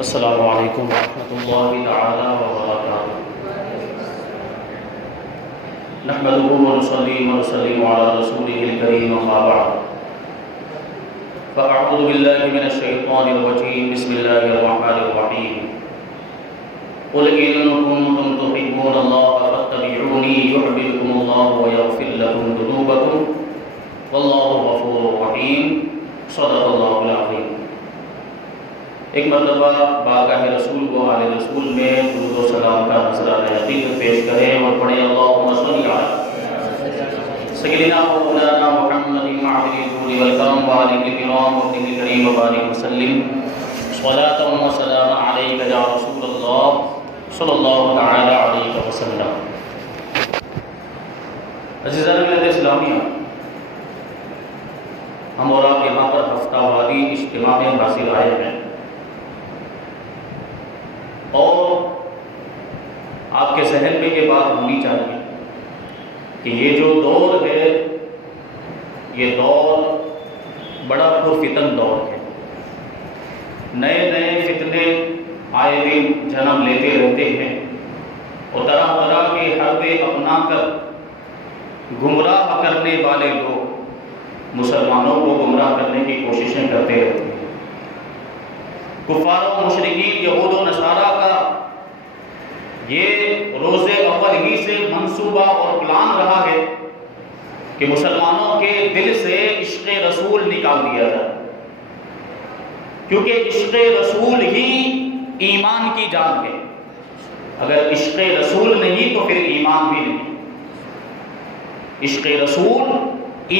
السلام علیکم ورحمۃ اللہ تعالی وبرکاتہ۔ نحمده ونصلي ونسلم على رسوله الكريم اما بعد فاعوذ بالله من الشیطان الرجیم بسم اللہ الرحمن الرحیم قل ان كنتم تحبون الله فاتبعوني يحببكم الله ويغفر لكم ذنوبكم والله غفور رحیم صدق اللہ العظیم۔ ایک مرتبہ بارگاہ رسول و آل رسول میں درود و سلام کا نذرانہ عقیدت پیش کریں اور پڑھیں اللہم صلی علی سیدنا و مولانا محمد معبد الجود والکرم وآلہ الکرام وابنہ الکریم وبارک وسلم صلاۃ و سلام علیک یا رسول اللہ صلی اللہ تعالی علیہ وسلم۔ عزیزان ملت اسلامیہ، ہم اور آپ یہاں پر ہفتہ واری اجتماع میں حاصل آئے ہیں اور آپ کے ذہن میں یہ بات ہونی چاہیے کہ یہ جو دور ہے یہ دور بڑا پرفتن دور ہے۔ نئے نئے فتنے آئے دن جنم لیتے رہتے ہیں اور طرح طرح کے حربے اپنا کر گمراہ کرنے والے لوگ مسلمانوں کو گمراہ کرنے کی کوششیں کرتے رہتے ہیں۔ کفار و مشرکین یہود و نصارہ کا یہ روز اول ہی سے منصوبہ اور پلان رہا ہے کہ مسلمانوں کے دل سے عشق رسول نکال دیا جائے، کیونکہ عشق رسول ہی ایمان کی جان ہے۔ اگر عشق رسول نہیں تو پھر ایمان بھی نہیں۔ عشق رسول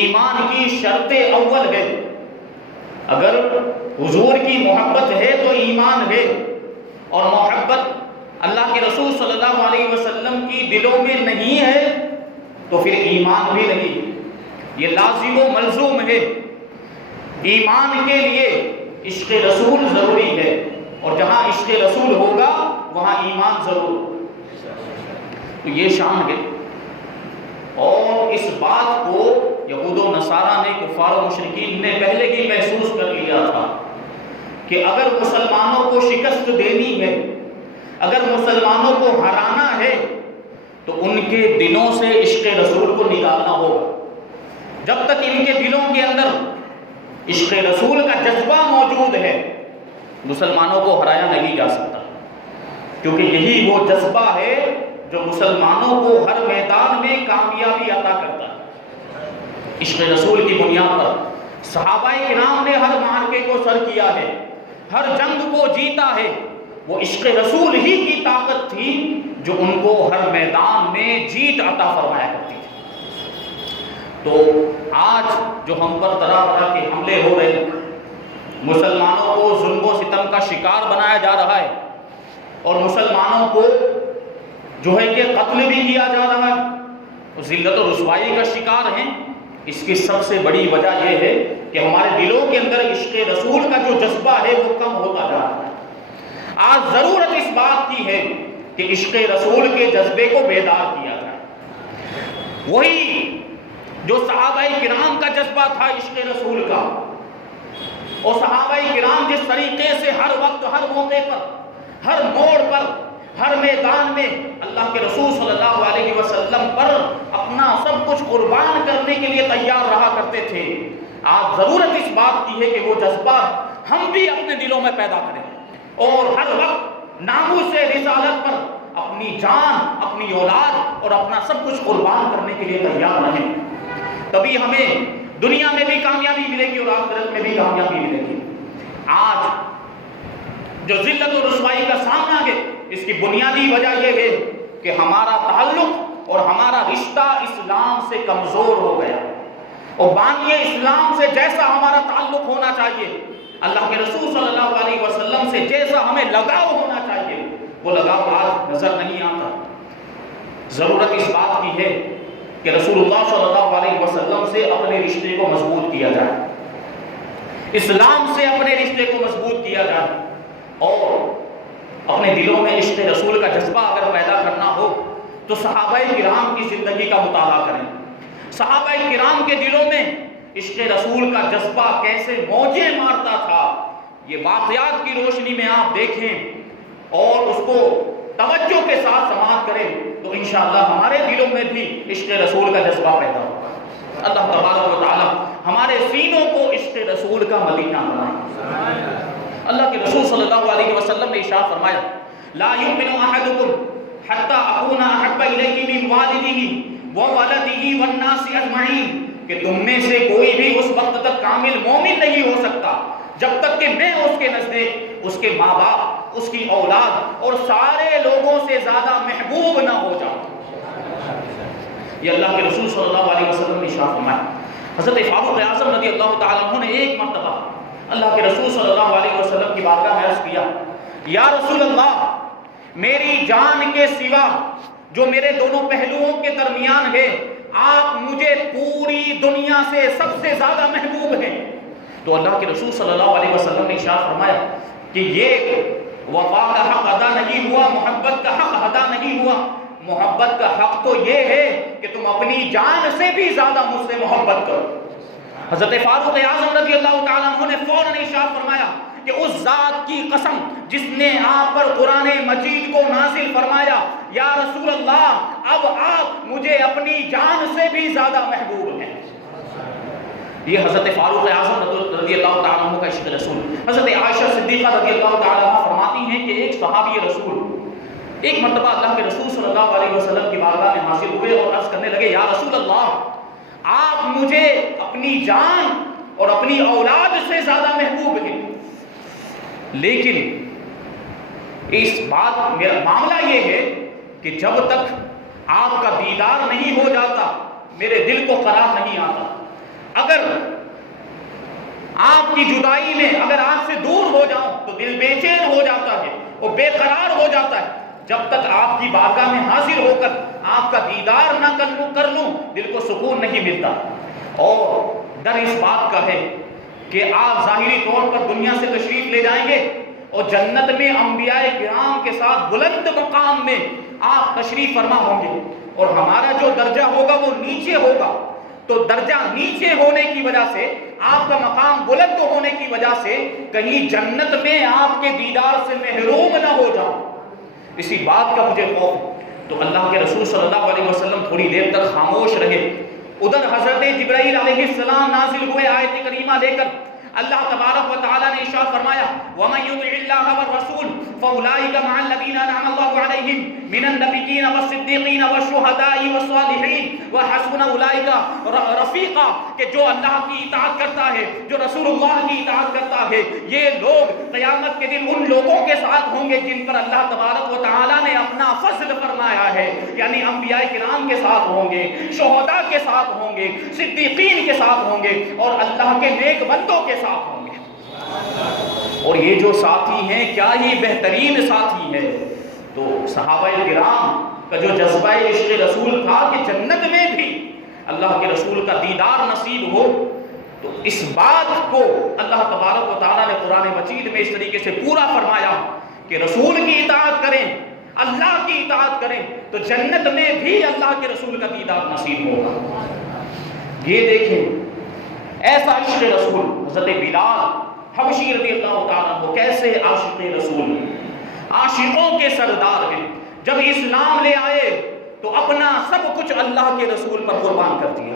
ایمان کی شرط اول ہے۔ اگر حضور کی محبت ہے تو ایمان ہے، اور محبت اللہ کے رسول صلی اللہ علیہ وسلم کی دلوں میں نہیں ہے تو پھر ایمان بھی نہیں۔ یہ لازم و ملزوم ہے۔ ایمان کے لیے عشق رسول ضروری ہے، اور جہاں عشق رسول ہوگا وہاں ایمان ضرور۔ تو یہ شان ہے، اور اس بات کو یہود و نصارہ نے، کفار و مشرکین نے پہلے ہی محسوس کر لیا تھا کہ اگر مسلمانوں کو شکست دینی ہے، اگر مسلمانوں کو ہرانا ہے تو ان کے دلوں سے عشق رسول کو نکالنا ہوگا۔ جب تک ان کے دلوں کے اندر عشق رسول کا جذبہ موجود ہے مسلمانوں کو ہرایا نہیں جا سکتا، کیونکہ یہی وہ جذبہ ہے جو مسلمانوں کو ہر میدان میں کامیابی عطا کرتا ہے۔ عشق رسول کی بنیاد پر صحابہ کرام نے ہر معرکے کو سر کیا ہے، ہر جنگ کو جیتا ہے۔ وہ عشق رسول ہی کی طاقت تھی جو ان کو ہر میدان میں جیت عطا فرمایا کرتی تھی۔ تو آج جو ہم پر طرح طرح کے حملے ہو رہے ہیں، مسلمانوں کو ظلم و ستم کا شکار بنایا جا رہا ہے، اور مسلمانوں کو جو ہے کہ قتل بھی کیا جا رہا ہے، ذلت و رسوائی کا شکار ہیں، اس کی سب سے بڑی وجہ یہ ہے کہ ہمارے دلوں کے اندر عشق رسول کا جو جذبہ ہے وہ کم ہوتا جا رہا ہے۔ آج ضرورت اس بات کی ہے کہ عشق رسول کے جذبے کو بیدار کیا جائے۔ وہی جو صحابہ کرام کا جذبہ تھا عشق رسول کا، اور صحابہ کرام جس طریقے سے ہر وقت، ہر موقع پر، ہر موڑ پر، ہر میدان میں اللہ کے رسول صلی اللہ علیہ وسلم پر اپنا سب کچھ قربان کرنے کے لیے تیار رہا کرتے تھے، آج ضرورت اس بات کی ہے کہ وہ جذبہ ہم بھی اپنے دلوں میں پیدا کریں، اور ہر وقت ناموس رسالت پر اپنی جان، اپنی اولاد اور اپنا سب کچھ قربان کرنے کے لیے تیار رہیں۔ تبھی ہمیں دنیا میں بھی کامیابی ملے گی اور آخرت میں بھی کامیابی ملے گی۔ آج جو ذلت و رسوائی کا سامنا ہے، اس کی بنیادی وجہ یہ ہے کہ ہمارا تعلق اور ہمارا رشتہ اسلام سے کمزور ہو گیا، اور بانی اسلام سے جیسا ہمارا تعلق ہونا چاہیے، اللہ کے رسول صلی اللہ علیہ وسلم سے جیسا ہمیں لگاؤ ہونا چاہیے، وہ لگاؤ آج نظر نہیں آتا۔ ضرورت اس بات کی ہے کہ رسول اللہ صلی اللہ علیہ وسلم سے اپنے رشتے کو مضبوط کیا جائے، اسلام سے اپنے رشتے کو مضبوط کیا جائے، اور اپنے دلوں میں عشق رسول کا جذبہ اگر پیدا کرنا ہو تو صحابہ کرام کی زندگی کا مطالعہ کریں۔ صحابہ کرام کے دلوں میں عشق رسول کا جذبہ کیسے موجیں مارتا تھا، یہ واقعات کی روشنی میں آپ دیکھیں اور اس کو توجہ کے ساتھ سماعت کریں تو انشاءاللہ ہمارے دلوں میں بھی عشق رسول کا جذبہ پیدا ہوگا۔ اللہ تبارک و تعالی ہمارے سینوں کو عشق رسول کا مدینہ بنائے۔ اللہ کے رسول صلی اللہ علیہ وسلم نے ارشاد فرمایا لا یؤمن احدکم حتی اکون احب الیہ من والدہ وولدہ والناس اجمعین، کہ تم میں سے کوئی بھی اس وقت تک کامل مومن نہیں ہو سکتا جب تک کہ میں اس کے نزدیک اس کے ماں باپ، اس کی اولاد اور سارے لوگوں سے زیادہ محبوب نہ ہو جاؤں۔ یہ اللہ کے رسول صلی اللہ علیہ وسلم نے ارشاد فرمایا۔ حضرت فاروق اعظم رضی اللہ تعالیٰ عنہ نے ایک مرتبہ اللہ کے رسول صلی اللہ علیہ وسلم کی بارگاہ میں عرض کیا یا رسول اللہ، میری جان کے سوا جو میرے دونوں پہلوؤں کے درمیان ہے آپ مجھے پوری دنیا سے سب سے زیادہ محبوب ہیں۔ تو اللہ کے رسول صلی اللہ علیہ وسلم نے ارشاد فرمایا کہ یہ وفا کا حق ادا نہیں ہوا، محبت کا حق ادا نہیں ہوا۔ محبت کا حق تو یہ ہے کہ تم اپنی جان سے بھی زیادہ مجھ سے محبت کرو۔ حضرت فاروق اعظم رضی اللہ تعالیٰ عنہ نے فوراً ارشاد فرمایا کہ اس ذات کی قسم جس نے آپ پر قرآن مجید کو نازل فرمایا، یا رسول اللہ اب آپ مجھے اپنی جان سے بھی زیادہ محبوب ہیں۔ یہ حضرت فاروق اعظم رضی اللہ تعالیٰ عنہ کا عشق رسول۔ حضرت عائشہ صدیقہ رضی اللہ تعالیٰ عنہ فرماتی ہیں کہ ایک صحابی رسول ایک مرتبہ اللہ کے رسول صلی اللہ علیہ وسلم کی بارگاہ میں حاضر ہوئے اور عرض کرنے لگے یا رسول اللہ آپ مجھے اپنی جان اور اپنی اولاد سے زیادہ محبوب ہیں، لیکن اس بات میرا معاملہ یہ ہے کہ جب تک آپ کا دیدار نہیں ہو جاتا میرے دل کو قرار نہیں آتا۔ اگر آپ کی جدائی میں اگر آپ سے دور ہو جاؤں تو دل بے چین ہو جاتا ہے اور بے قرار ہو جاتا ہے۔ جب تک آپ کی بارگاہ میں حاضر ہو کر آپ کا دیدار نہ کر لوں دل کو سکون نہیں ملتا۔ اور ڈر اس بات کا ہے کہ آپ ظاہری طور پر دنیا سے تشریف لے جائیں گے اور جنت میں انبیاء کرام کے ساتھ بلند مقام میں آپ تشریف فرما ہوں گے اور ہمارا جو درجہ ہوگا وہ نیچے ہوگا، تو درجہ نیچے ہونے کی وجہ سے آپ کا مقام بلند ہونے کی وجہ سے کہیں جنت میں آپ کے دیدار سے محروم نہ ہو جاؤں، اسی بات کا مجھے خوف ہے۔ تو اللہ کے رسول صلی اللہ علیہ وسلم تھوڑی دیر تک خاموش رہے۔ ادھر حضرت جبرائیل علیہ السلام نازل ہوئے آیت کریمہ لے کر۔ اللہ تبارک و تعالیٰ نے ارشاد فرمایا وَمَن يُطِعِ اللَّهَ وَالرَّسُولَ فَأُولَٰئِكَ مَعَ الَّذِينَ أَنْعَمَ اللَّهُ عَلَيْهِم مِّنَ النَّبِيِّينَ وَالصِّدِّيقِينَ وَالشُّهَدَاءِ وَالصَّالِحِينَ وَحَسُنَ أُولَٰئِكَ رفیقا، کہ جو اللہ کی اطاعت کرتا ہے، جو رسول اللہ کی اطاعت کرتا ہے، یہ لوگ قیامت کے دن ان لوگوں کے ساتھ ہوں گے جن پر اللہ تبارک و تعالیٰ نے اپنا فضل فرمایا ہے، یعنی انبیاء کرام کے ساتھ ہوں گے، شہداء کے ساتھ ہوں گے، صدیقین کے ساتھ ہوں گے اور اللہ کے نیک بندوں کے ساتھ ہوں گے۔ اور یہ جو ساتھی ہیں کیا ہی بہترین ساتھی ہے۔ تو صحابہ کرام کا جو جذبہ عشق رسول تھا کہ جنت میں بھی اللہ کے رسول کا دیدار نصیب ہو، تو اس بات کو اللہ تبارک و تعالیٰ نے قرآن مجید میں اس طریقے سے پورا فرمایا کہ رسول کی اطاعت کریں، اللہ کی اطاعت کریں تو جنت میں بھی اللہ کے رسول کا دیدار نصیب ہوگا۔ یہ دیکھیں ایسا عشق رسول، حضرت بلال حبشی رضی اللہ تعالیٰ عنہ کیسے عاشق رسول، عاشقوں کے سردار ہیں۔ جب اسلام لے آئے تو اپنا سب کچھ اللہ کے رسول پر قربان کر دیا۔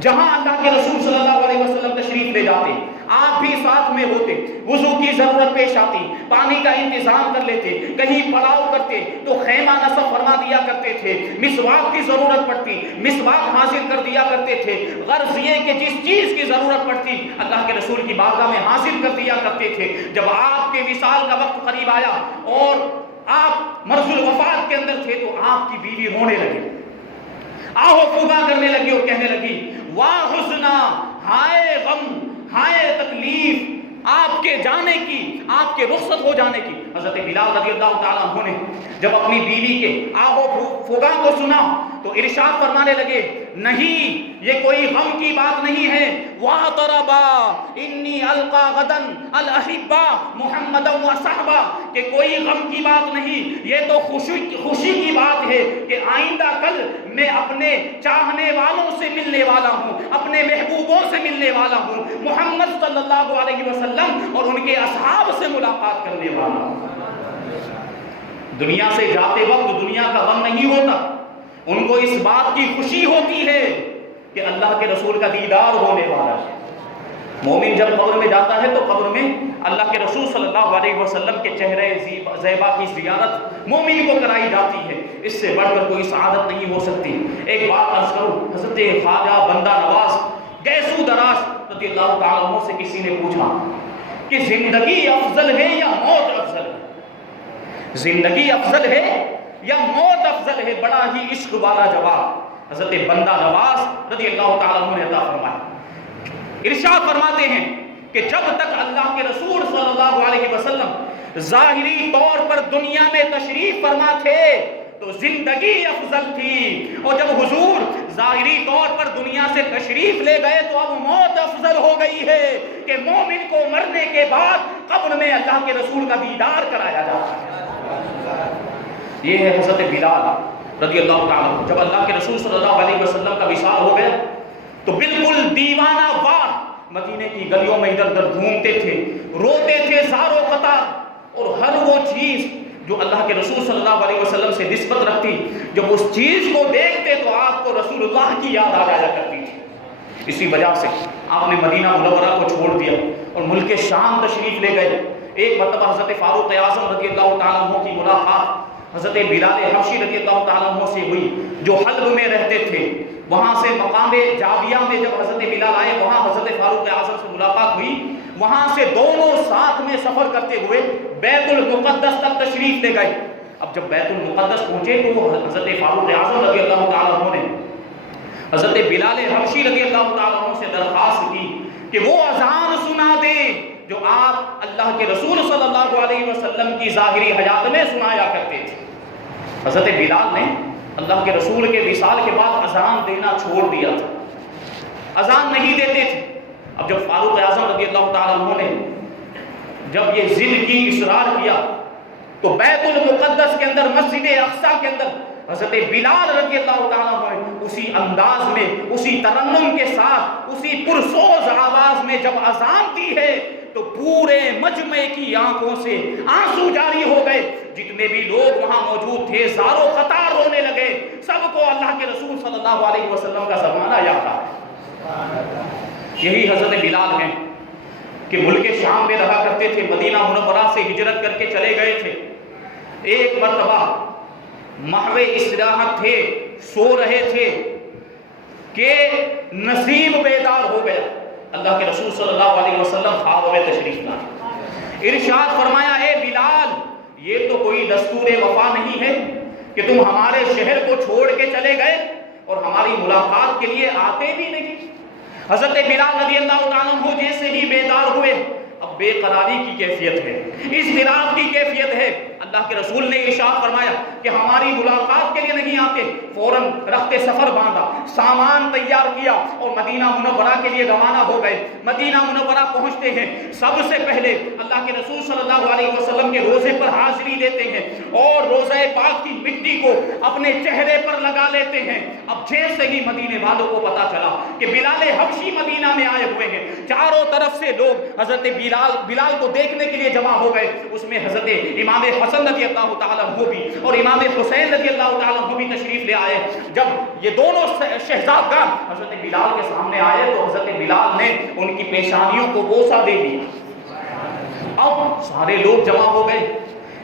جہاں اللہ کے رسول صلی اللہ علیہ وسلم تشریف لے جاتے آپ بھی ساتھ میں ہوتے، وضو کی ضرورت پیش آتی پانی کا انتظام کر لیتے، کہیں پڑاؤ کرتے تو خیمہ نصب فرما دیا کرتے تھے، مسواک کی ضرورت پڑتی مسواک حاصل کر دیا کرتے تھے، غرض یہ کہ جس چیز کی ضرورت پڑتی اللہ کے رسول کی بارگاہ میں حاصل کر دیا کرتے تھے۔ جب آپ کے وصال کا وقت قریب آیا اور آپ مرض الوفات کے اندر تھے تو آپ کی بیوی رونے لگی، آہو فوگا کرنے لگی اور کہنے لگی واہ حزنا، ہائے غم، ہائے تکلیف آپ کے جانے کی، آپ کے رخصت ہو جانے کی۔ حضرت بلال رضی اللہ تعالیٰ عنہ نے جب اپنی بیوی کے آہو فوگا کو سنا تو ارشاد فرمانے لگے نہیں یہ کوئی غم کی بات نہیں ہے. وَاعْتَرَبَا إِنِّي أَلْقَى غَدًا الْأَحِبَّا مُحَمَّدًا وَصَحْبًا کہ کوئی غم کی بات نہیں, یہ تو خوشی کی بات ہے کہ آئندہ کل میں اپنے چاہنے والوں سے ملنے والا ہوں, اپنے محبوبوں سے ملنے والا ہوں, محمد صلی اللہ علیہ وسلم اور ان کے اصحاب سے ملاقات کرنے والا ہوں. دنیا سے جاتے وقت دنیا کا غم نہیں ہوتا, ان کو اس بات کی خوشی ہوتی ہے کہ اللہ کے رسول کا دیدار ہونے والا ہے. مومن جب قبر میں جاتا ہے تو قبر میں اللہ کے رسول صلی اللہ علیہ وسلم کے چہرے زیبا کی زیارت مومن کو کرائی جاتی ہے. اس سے بڑھ کر کوئی سعادت نہیں ہو سکتی. ایک بات عرض کروں, حضرت خواجہ بندہ نواز گیسو دراز رضی اللہ تعالیٰ عنہ سے کسی نے پوچھا کہ زندگی افضل ہے یا موت افضل ہے؟ زندگی افضل ہے یا موت افضل ہے؟ بڑا ہی عشق والا جواب حضرت بندہ نواز رضی اللہ تعالیٰ عنہ نے عطا فرمایا. ارشاد فرماتے ہیں کہ جب تک اللہ کے رسول صلی اللہ علیہ وسلم ظاہری طور پر دنیا میں تشریف فرما تھے تو زندگی افضل تھی, اور جب حضور ظاہری طور پر دنیا سے تشریف لے گئے تو اب موت افضل ہو گئی ہے کہ مومن کو مرنے کے بعد قبر میں اللہ کے رسول کا دیدار کرایا جاتا ہے. یہ ہے حضرت بلال رضی اللہ تعالیٰ. جب اللہ کے رسول صلی اللہ علیہ وسلم کا وصال ہو گیا تو بالکل دیوانہ وار مدینے کی گلیوں میں ادھر ادھر گھومتے تھے, روتے تھے زار و قطار, اور ہر وہ چیز جو اللہ کے رسول صلی اللہ علیہ وسلم سے نسبت رکھتی, جب اس چیز کو دیکھتے تو آپ کو رسول اللہ کی یاد آ جایا کرتی تھی. اسی وجہ سے آپ نے مدینہ منورہ کو چھوڑ دیا اور ملک شام تشریف لے گئے. ایک مرتبہ حضرت فاروق اعظم رضی اللہ تعالیٰ عنہ کی ملاقات حضرت بلال حبشی رضی اللہ تعالیٰ عنہ سے ہوئی جو حلب میں رہتے تھے. وہاں سے مقام جابیہ میں جب حضرت بلال آئے وہاں حضرت فاروق اعظم سے ملاقات ہوئی. وہاں سے دونوں ساتھ میں سفر کرتے ہوئے بیت المقدس تک تشریف لے گئے. اب جب بیت المقدس پہنچے تو حضرت فاروق اعظم رضی اللہ تعالیٰ عنہ نے حضرت بلال حبشی رضی اللہ تعالیٰ عنہ سے درخواست کی کہ وہ اذان سنا دیں جو آپ اللہ کے رسول صلی اللہ علیہ وسلم کی ظاہری حیات میں سنایا کرتے تھے. حضرت بلال نے اللہ کے رسول کے وصال کے بعد اذان دینا چھوڑ دیا تھا, اذان نہیں دیتے تھے. اب جب فاروق اعظم رضی اللہ تعالیٰ عنہ نے جب یہ ضد کی اصرار کیا تو بیت المقدس کے اندر مسجد اقصی کے اندر حضرت بلال رضی اللہ تعالیٰ عنہ اسی انداز میں اسی ترنم کے ساتھ اسی پرسوز آواز میں جب اذان دی ہے تو پورے مجمع کی آنکھوں سے آنسو جاری ہو گئے. جتنے بھی لوگ وہاں موجود تھے زارو قطار رونے لگے. سب کو اللہ کے رسول صلی اللہ علیہ وسلم کا زمانہ یاد آیا. یہی حضرت بلال ہیں کہ ملک شام میں رہا کرتے تھے, مدینہ منورہ سے ہجرت کر کے چلے گئے تھے. ایک مرتبہ محو استراحت تھے, سو رہے تھے کہ نسیم بیدار ہو گیا. اللہ کے رسول صلی اللہ علیہ وسلم خواب میں تشریف لائے. ارشاد فرمایا اے بلال یہ تو کوئی دستور وفا نہیں ہے کہ تم ہمارے شہر کو چھوڑ کے چلے گئے اور ہماری ملاقات کے لیے آتے بھی نہیں. حضرت بلال رضی اللہ تعالیٰ عنہ جیسے ہی بیدار ہوئے اب بے قراری کی کیفیت ہے, اضطراب کی کیفیت ہے. اللہ کے رسول نے ارشاد فرمایا کہ ہماری ملاقات کے لیے نہیں آتے. فوراً رخت سفر باندھا, سامان تیار کیا اور مدینہ منورہ کے لیے روانہ ہو گئے. مدینہ منورہ پہنچتے ہیں, سب سے پہلے اللہ کے رسول صلی اللہ علیہ وسلم کے روزے پر حاضری دیتے ہیں اور روزہ پاک کی مٹی کو اپنے چہرے پر لگا لیتے ہیں. اب جیسے ہی مدینے والوں کو پتا چلا کہ بلال حبشی مدینہ میں آئے ہوئے ہیں, چاروں طرف سے لوگ حضرت بلال کو دیکھنے کے لیے جمع ہو گئے. اس میں حضرت امام حسن رضی اللہ تعالیٰ عنہ بھی اور امام حسین رضی اللہ تعالیٰ عنہ بھی تشریف لے آئے. جب یہ دونوں شہزادگان حضرت بلال کے سامنے آئے تو حضرت بلال نے ان کی پیشانیوں کو بوسہ دے دیا. اب سارے لوگ جمع ہو گئے.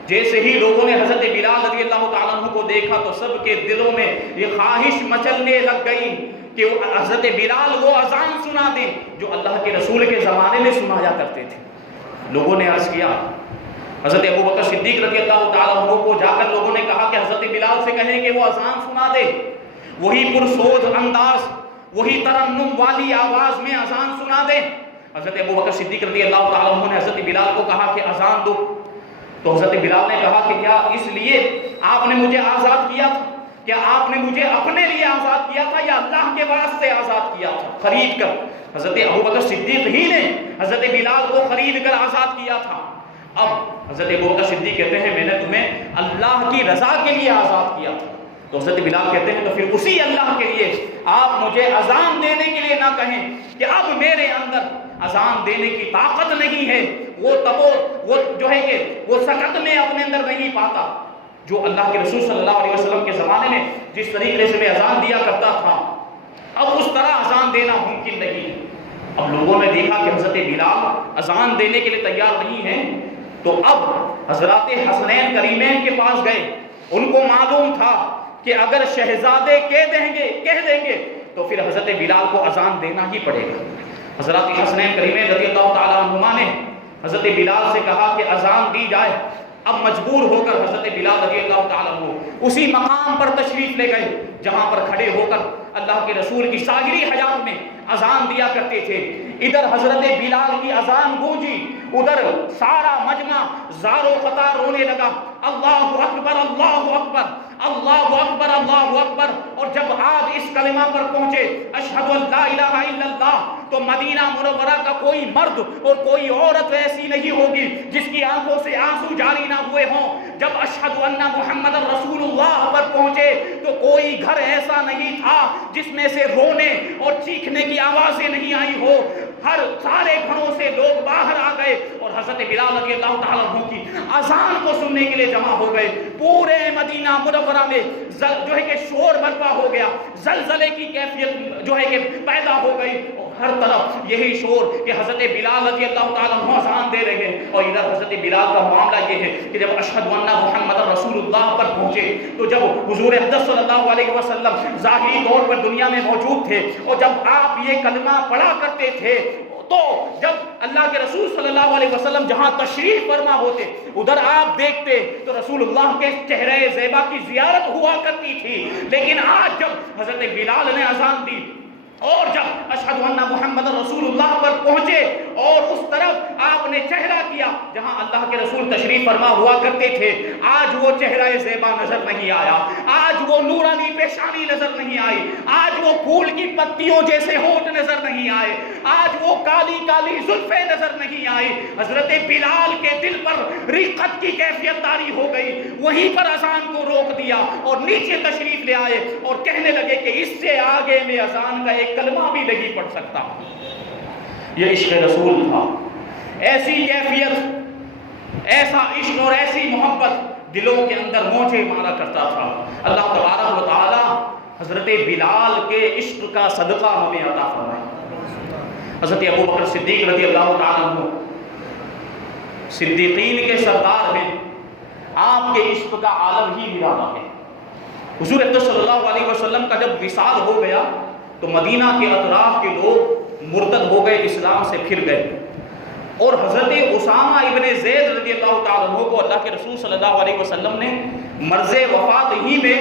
جیسے ہی لوگوں نے حضرت بلال رضی اللہ تعالیٰ عنہ کو دیکھا تو سب کے دلوں میں یہ خواہش مچلنے لگ گئی کہ حضرت بلال وہ اذان سنا دیں جو اللہ کے رسول کے زمانے میں سنایا کرتے تھے. لوگوں نے عرض کیا, حضرت ابوبکر صدیق رضی اللہ تعالیٰ عنہ کو جا کر لوگوں نے کہا کہ حضرت بلال سے کہیں کہ وہ اذان سنا دے. وہی پرسوز انداز, وہی ترنم والی آواز میں اذان سنا دے. حضرت ابوبکر صدیق رضی اللہ تعالیٰ عنہ نے حضرت بلال کو کہا کہ اذان دو. تو حضرت بلال نے کہا کہ کیا اس لیے آپ نے مجھے آزاد کیا کہ آپ نے مجھے اپنے لیے آزاد کیا تھا یا اللہ کے واسطے آزاد کیا تھا خرید کر؟ حضرت ابوبکر صدیق ہی نے حضرت بلال کو خرید کر آزاد کیا تھا۔ اب حضرت ابوبکر صدیق کہتے ہیں میں نے تمہیں اللہ کی رضا کے لیے آزاد کیا تھا۔ تو حضرت بلال کہتے ہیں تو پھر اسی اللہ کے لیے آپ مجھے اذان دینے کے لیے نہ کہیں کہ اب میرے اندر اذان دینے کی طاقت نہیں ہے، وہ جو ہے کہ وہ سکت میں اپنے اندر نہیں پاتا۔ جو اللہ کے رسول صلی اللہ علیہ وسلم کے زمانے میں جس طریقے سے میں اذان دیا کرتا تھا، اب اس طرح اذان دینا ممکن نہیں۔ اب لوگوں نے دیکھا کہ حضرت بلال اذان دینے کے لیے تیار نہیں ہیں، تو اب حضرات حسنین کریمین کے پاس گئے۔ ان کو معلوم تھا کہ اگر شہزادے کہہ دیں گے تو پھر حضرت بلال کو اذان دینا ہی پڑے گا۔ حضرات حسنین کریمین رضی اللہ تعالیٰ عنہما نے حضرت بلال سے کہا کہ اذان دی جائے۔ اب مجبور ہو کر حضرت بلال رضی اللہ تعالیٰ عنہ اسی مقام پر تشریف لے گئے جہاں پر کھڑے ہو کر اللہ کے رسول کی ساگری حیات میں اذان دیا کرتے تھے۔ ادھر حضرت بلال کی اذان گونجی، ادھر سارا مجمع زار و قطار رونے لگا، اللہ اکبر اللہ اکبر اللہ اکبر اللہ اکبر۔ اور جب آپ اس کلمہ پر پہنچے اشہد ان لا الہ الا اللہ، تو مدینہ منورہ کا کوئی مرد اور کوئی عورت ایسی نہیں ہوگی جس کی آنکھوں سے آنسو جاری نہ ہوئے ہوں۔ جب اشہد ان محمد رسول اللہ پر پہنچے تو کوئی گھر ایسا نہیں تھا جس میں سے رونے اور چیخنے کی آوازیں نہیں آئی ہو۔ ہر سارے گھروں سے لوگ باہر آ گئے اور حضرت بلال رضی اللہ تعالیٰ عنہ کی اذان کو سننے کے لیے جمع ہو گئے۔ پورے مدینہ منورہ میں جو ہے کہ شور برپا ہو گیا، زلزلے کی کیفیت جو ہے کہ پیدا ہو گئی، ہر طرف یہی شور کہ حضرت بلال رضی اللہ تعالیٰ عنہ اذان دے رہے ہیں۔ اور ادھر حضرت بلال کا معاملہ یہ ہے کہ جب اشہد ان محمد رسول اللہ پر پہنچے تو جب حضور اقدس صلی اللہ علیہ وسلم ظاہری طور پر دنیا میں موجود تھے اور جب آپ یہ کلمہ پڑھا کرتے تھے تو جب اللہ کے رسول صلی اللہ علیہ وسلم جہاں تشریف فرما ہوتے ادھر آپ دیکھتے تو رسول اللہ کے چہرے زیبا کی زیارت ہوا کرتی تھی۔ لیکن آج جب حضرت بلال نے اذان دی اور جب اشہد ان محمد رسول اللہ پر پہنچے اور اس طرف آپ نے چہرہ کیا جہاں اللہ کے رسول تشریف فرما ہوا کرتے تھے، آج وہ چہرہ زیبا نظر نہیں آیا، آج وہ نورانی پیشانی نظر نہیں آئی، آج وہ پھول کی پتیوں جیسے ہونٹ نظر نہیں آئے، آج وہ کالی کالی زلفیں نظر نہیں آئی۔ حضرت بلال کے دل پر رقت کی کیفیت طاری ہو گئی، وہیں پر اذان کو روک دیا اور نیچے تشریف لے آئے اور کہنے لگے کہ اس سے آگے میں اذان کا ایک کلمہ بھی نہیں پڑھ سکتا۔ یہ عشق رسول تھا، ایسی کیفیت، ایسا عشق اور ایسی محبت دلوں کے اندر موجے مارا کرتا تھا۔ اللہ تبارک و تعالی حضرت بلال کے عشق کا صدقہ ہمیں عطا فرمائے۔ حضرت ابوبکر صدیق رضی اللہ تعالیٰ عنہ صدیقین کے سردار ہیں، آپ کے عشق کا عالم ہی نرالا ہے۔ حضور اقدس صلی اللہ علیہ وسلم کا جب وصال ہو گیا تو مدینہ کے اطراف کے لوگ مرتد ہو گئے، اسلام سے پھر گئے، اور حضرت اسامہ ابن زید رضی اللہ تعالیٰ عنہ کو اللہ کے رسول صلی اللہ علیہ وسلم نے مرض وفات ہی میں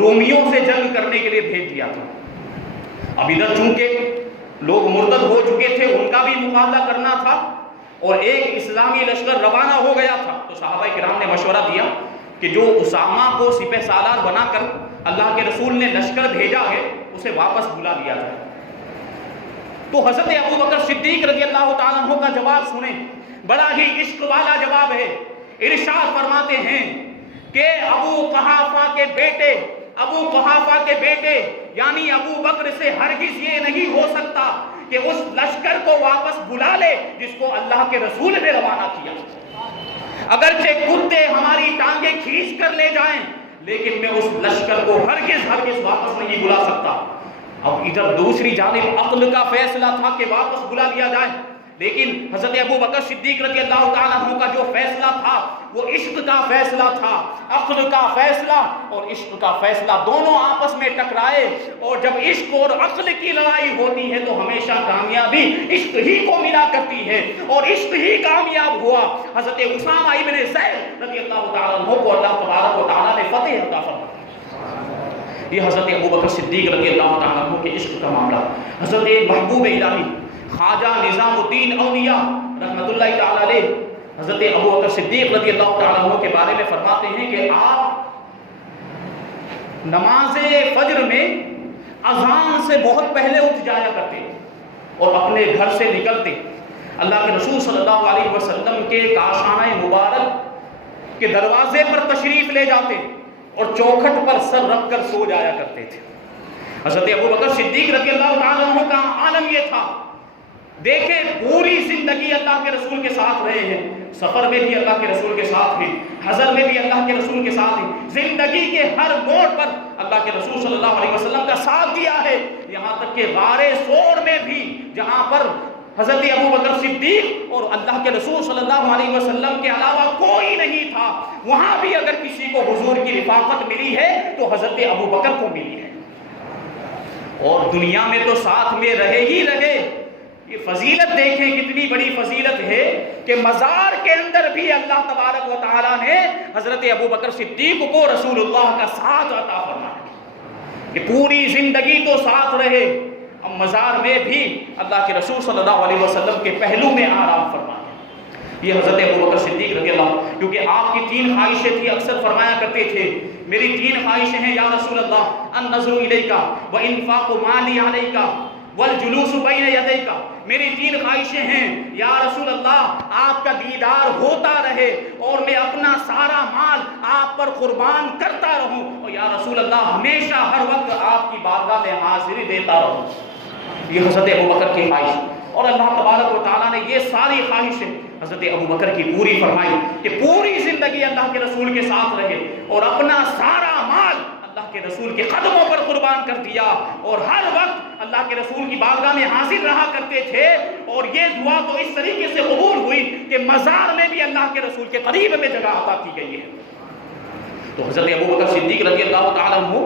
رومیوں سے جنگ کرنے کے لیے بھیج دیا تھا۔ اب ادھر چونکہ لوگ مرتد ہو چکے تھے، ان کا بھی مقابلہ کرنا تھا اور ایک اسلامی لشکر روانہ ہو گیا تھا، تو صحابہ کرام نے مشورہ دیا کہ جو اسامہ کو سپہ سالار بنا کر اللہ کے رسول نے لشکر بھیجا ہے اسے واپس بلا لیا جائے۔ تو حضرت ابوبکر صدیق رضی اللہ تعالیٰ عنہ کا جواب سنیں، بڑا ہی عشق والا جواب ہے۔ ارشاد فرماتے ہیں کہ ابو قحافہ کے بیٹے یعنی ابو بکر سے ہرگز یہ نہیں ہو سکتا کہ اس لشکر کو واپس بلا لے جس کو اللہ کے رسول نے روانہ کیا۔ اگرچہ کتے ہماری ٹانگیں کھینچ کر لے جائیں لیکن میں اس لشکر کو ہرگز واپس نہیں بلا سکتا۔ اب ادھر دوسری جانب عقل کا فیصلہ تھا کہ واپس بلا لیا جائے، لیکن حضرت ابوبکر صدیق رضی اللہ تعالیٰ عنہ کا جو فیصلہ تھا وہ عشق کا فیصلہ تھا۔ عقل کا فیصلہ اور عشق کا فیصلہ دونوں آپس میں ٹکرائے، اور جب عشق اور عقل کی لڑائی ہوتی ہے تو ہمیشہ کامیابی عشق ہی کو ملا کرتی ہے اور عشق ہی کامیاب ہوا۔ حضرت اسامہ ابن زید رضی اللہ تعالیٰ عنہ کو اللہ تبارک و تعالیٰ نے فتح عطا فرمائی۔ یہ حضرت ابوبکر صدیق رضی اللہ تعالیٰ عنہ کے عشق کا معاملہ۔ حضرت محبوب الہی خواجہ نظام الدین اولیاء رحمۃ اللہ تعالیٰ علیہ حضرت ابوبکر صدیق رضی اللہ تعالیٰ عنہ کے بارے میں فرماتے ہیں کہ آپ نماز فجر میں اذان سے بہت پہلے اٹھ جایا کرتے اور اپنے گھر سے نکلتے اللہ کے رسول صلی اللہ علیہ وسلم کے کاشانہ مبارک کے دروازے پر تشریف لے جاتے اور چوکھٹ پر سر رکھ کر سو جایا کرتے تھے۔ حضرت ابوبکر صدیق رضی اللہ تعالیٰ عنہ کا عالم یہ تھا، دیکھیں پوری زندگی اللہ کے رسول کے ساتھ رہے ہیں، سفر میں بھی اللہ کے رسول کے ساتھ ہیں، حضر میں بھی اللہ کے رسول کے ساتھ ہیں، زندگی کے ہر موڑ پر اللہ کے رسول صلی اللہ علیہ وسلم کا ساتھ دیا ہے، یہاں تک کہ غار ثور میں بھی جہاں پر حضرت ابوبکر صدیق اور اللہ کے رسول صلی اللہ علیہ وسلم کے علاوہ کوئی نہیں تھا، وہاں بھی اگر کسی کو حضور کی رفاقت ملی ہے تو حضرت ابوبکر کو ملی ہے، اور دنیا میں تو ساتھ میں رہے ہی رہے۔ یہ فضیلت دیکھیں کتنی بڑی فضیلت ہے کہ مزار کے اندر بھی اللہ تبارک و تعالیٰ نے حضرت ابوبکر صدیق کو رسول اللہ کا ساتھ عطا فرمایا کہ پوری زندگی تو ساتھ رہے، اب مزار میں بھی اللہ کے رسول صلی اللہ علیہ وسلم کے پہلو میں آرام فرمایا۔ یہ حضرت ابوبکر صدیق رضی اللہ، کیونکہ آپ کی 3 خواہشیں تھیں، اکثر فرمایا کرتے تھے میری 3 خواہشیں ہیں یا رسول اللہ، النظر الیک وانفاق مالی علیک والجلوس بین یدیک، میری 3 خواہشیں ہیں یا رسول اللہ، آپ کا دیدار ہوتا رہے اور میں اپنا سارا مال آپ پر قربان کرتا رہوں، اور یا رسول اللہ ہمیشہ ہر وقت آپ کی بارگاہ میں حاضری دیتا رہوں۔ یہ حضرت ابوبکر کی خواہش، اور اللہ تبارک و تعالیٰ نے یہ ساری خواہشیں حضرت ابوبکر کی پوری فرمائی کہ پوری زندگی اللہ کے رسول کے ساتھ رہے اور اپنا سارا مال اللہ کے رسول کے قدموں پر قربان کر دیا، اور ہر وقت اللہ کے رسول کی بارگاہ میں حاضر رہا کرتے تھے، اور یہ دعا تو اس طریقے سے قبول ہوئی کہ مزار میں بھی اللہ کے رسول کے قریب میں جگہ عطا کی گئی ہے۔ تو حضرت ابوبکر صدیق رضی اللہ تعالیٰ عنہ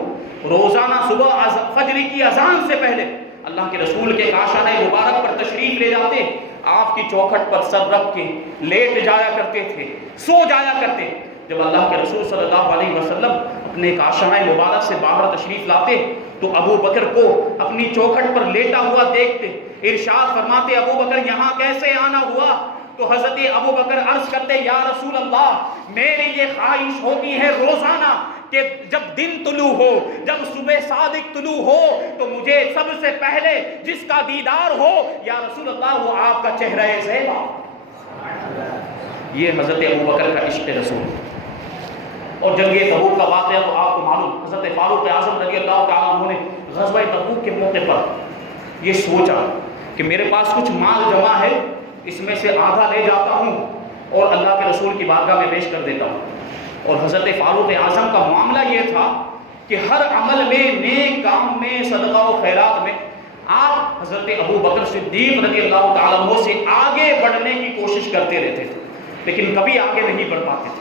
روزانہ صبح فجر کی اذان سے پہلے اللہ کے رسول کے کاشانہ مبارک پر تشریف لے جاتے، آپ کی چوکھٹ پر سر رکھ کے لیٹ جایا کرتے تھے، سو جایا کرتے۔ جب اللہ کے رسول صلی اللہ علیہ وسلم اپنے کاشانہ مبارک سے باہر تشریف لاتے تو ابو بکر کو اپنی چوکھٹ پر لیٹا ہوا دیکھتے، ارشاد فرماتے ابو بکر یہاں کیسے آنا ہوا؟ تو حضرت ابو بکر عرض کرتے یا رسول اللہ میری یہ خواہش ہوتی ہے روزانہ کہ جب دن طلوع ہو، جب صبح صادق طلوع ہو تو مجھے سب سے پہلے جس کا دیدار ہو یا رسول اللہ وہ آپ کا چہرہ زیبا۔ یہ حضرت ابو بکر کا عشق رسول۔ اور جنگ تبوک کا واقعہ تو آپ کو معلوم، حضرت فاروق اعظم رضی اللہ تعالیٰ عنہ نے غزوہ تبوک کے موقع پر یہ سوچا کہ میرے پاس کچھ مال جمع ہے، اس میں سے آدھا لے جاتا ہوں اور اللہ کے رسول کی بارگاہ میں پیش کر دیتا ہوں۔ اور حضرت فاروق اعظم کا معاملہ یہ تھا کہ ہر عمل میں، نیک کام میں، صدقہ و خیرات میں آپ حضرت ابو بکر صدیق رضی اللہ تعالیٰ عنہ سے آگے بڑھنے کی کوشش کرتے رہتے تھے، لیکن کبھی آگے نہیں بڑھ پاتے تھے۔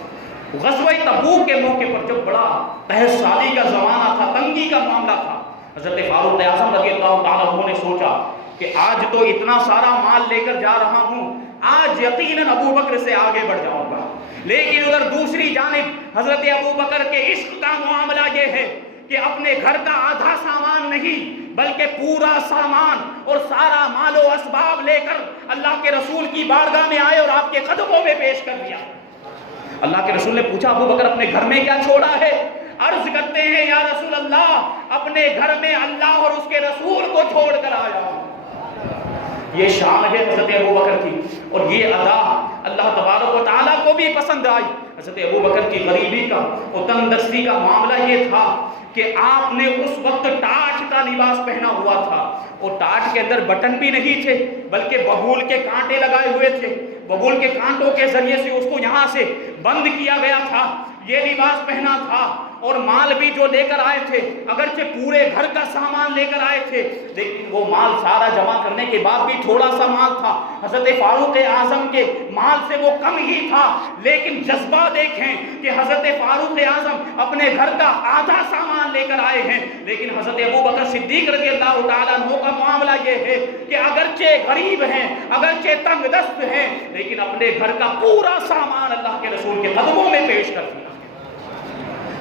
غزوہ تبوک کے موقع پر جب بڑا تحس سالی کا زمانہ تھا، تنگی کا معاملہ تھا، حضرت فاروق اعظم رضی اللہ تعالیٰ عنہ نے سوچا کہ آج تو اتنا سارا مال لے کر جا رہا ہوں، آج یقیناً ابو بکر سے آگے بڑھ جاؤں گا۔ لیکن ادھر دوسری جانب حضرت ابو بکر کے عشق کا معاملہ یہ ہے کہ اپنے گھر کا آدھا سامان نہیں بلکہ پورا سامان اور سارا مال و اسباب لے کر اللہ کے رسول کی بارگاہ میں آئے اور آپ کے قدموں میں پیش کر دیا۔ اللہ کے رسول نے پوچھا ابو بکر اپنے گھر میں کیا چھوڑا ہے؟ عرض کرتے ہیں یا رسول اللہ اپنے گھر میں اللہ اور اس کے رسول کو چھوڑ کر آیا ہوں۔ یہ شان ہے حضرت ابو بکر کی، اور یہ ادا اللہ تبارک و تعالیٰ کو بھی پسند آئی۔ حضرت ابو بکر کی غریبی کا اور تنگ دستی کا معاملہ یہ تھا کہ آپ نے اس وقت ٹاٹ کا لباس پہنا ہوا تھا، اور ٹاٹ کے اندر بٹن بھی نہیں تھے بلکہ ببول کے کانٹے لگائے ہوئے تھے، ببول کے کانٹوں کے ذریعے سے اس کو یہاں سے بند کیا گیا تھا، یہ لباس پہنا تھا، اور مال بھی جو لے کر آئے تھے اگرچہ پورے گھر کا سامان لے کر آئے تھے لیکن وہ مال سارا جمع کرنے کے بعد بھی تھوڑا سا مال تھا، حضرت فاروق اعظم کے مال سے وہ کم ہی تھا، لیکن جذبہ دیکھیں کہ حضرت فاروق اعظم اپنے گھر کا آدھا سامان لے کر آئے ہیں، لیکن حضرت ابو بکر صدیق رضی اللہ تعالیٰ عنہ کا معاملہ یہ ہے کہ اگرچہ غریب ہیں، اگرچہ تنگ دست ہیں، لیکن اپنے گھر کا پورا سامان اللہ کے رسول کے قدموں میں پیش کر دیا۔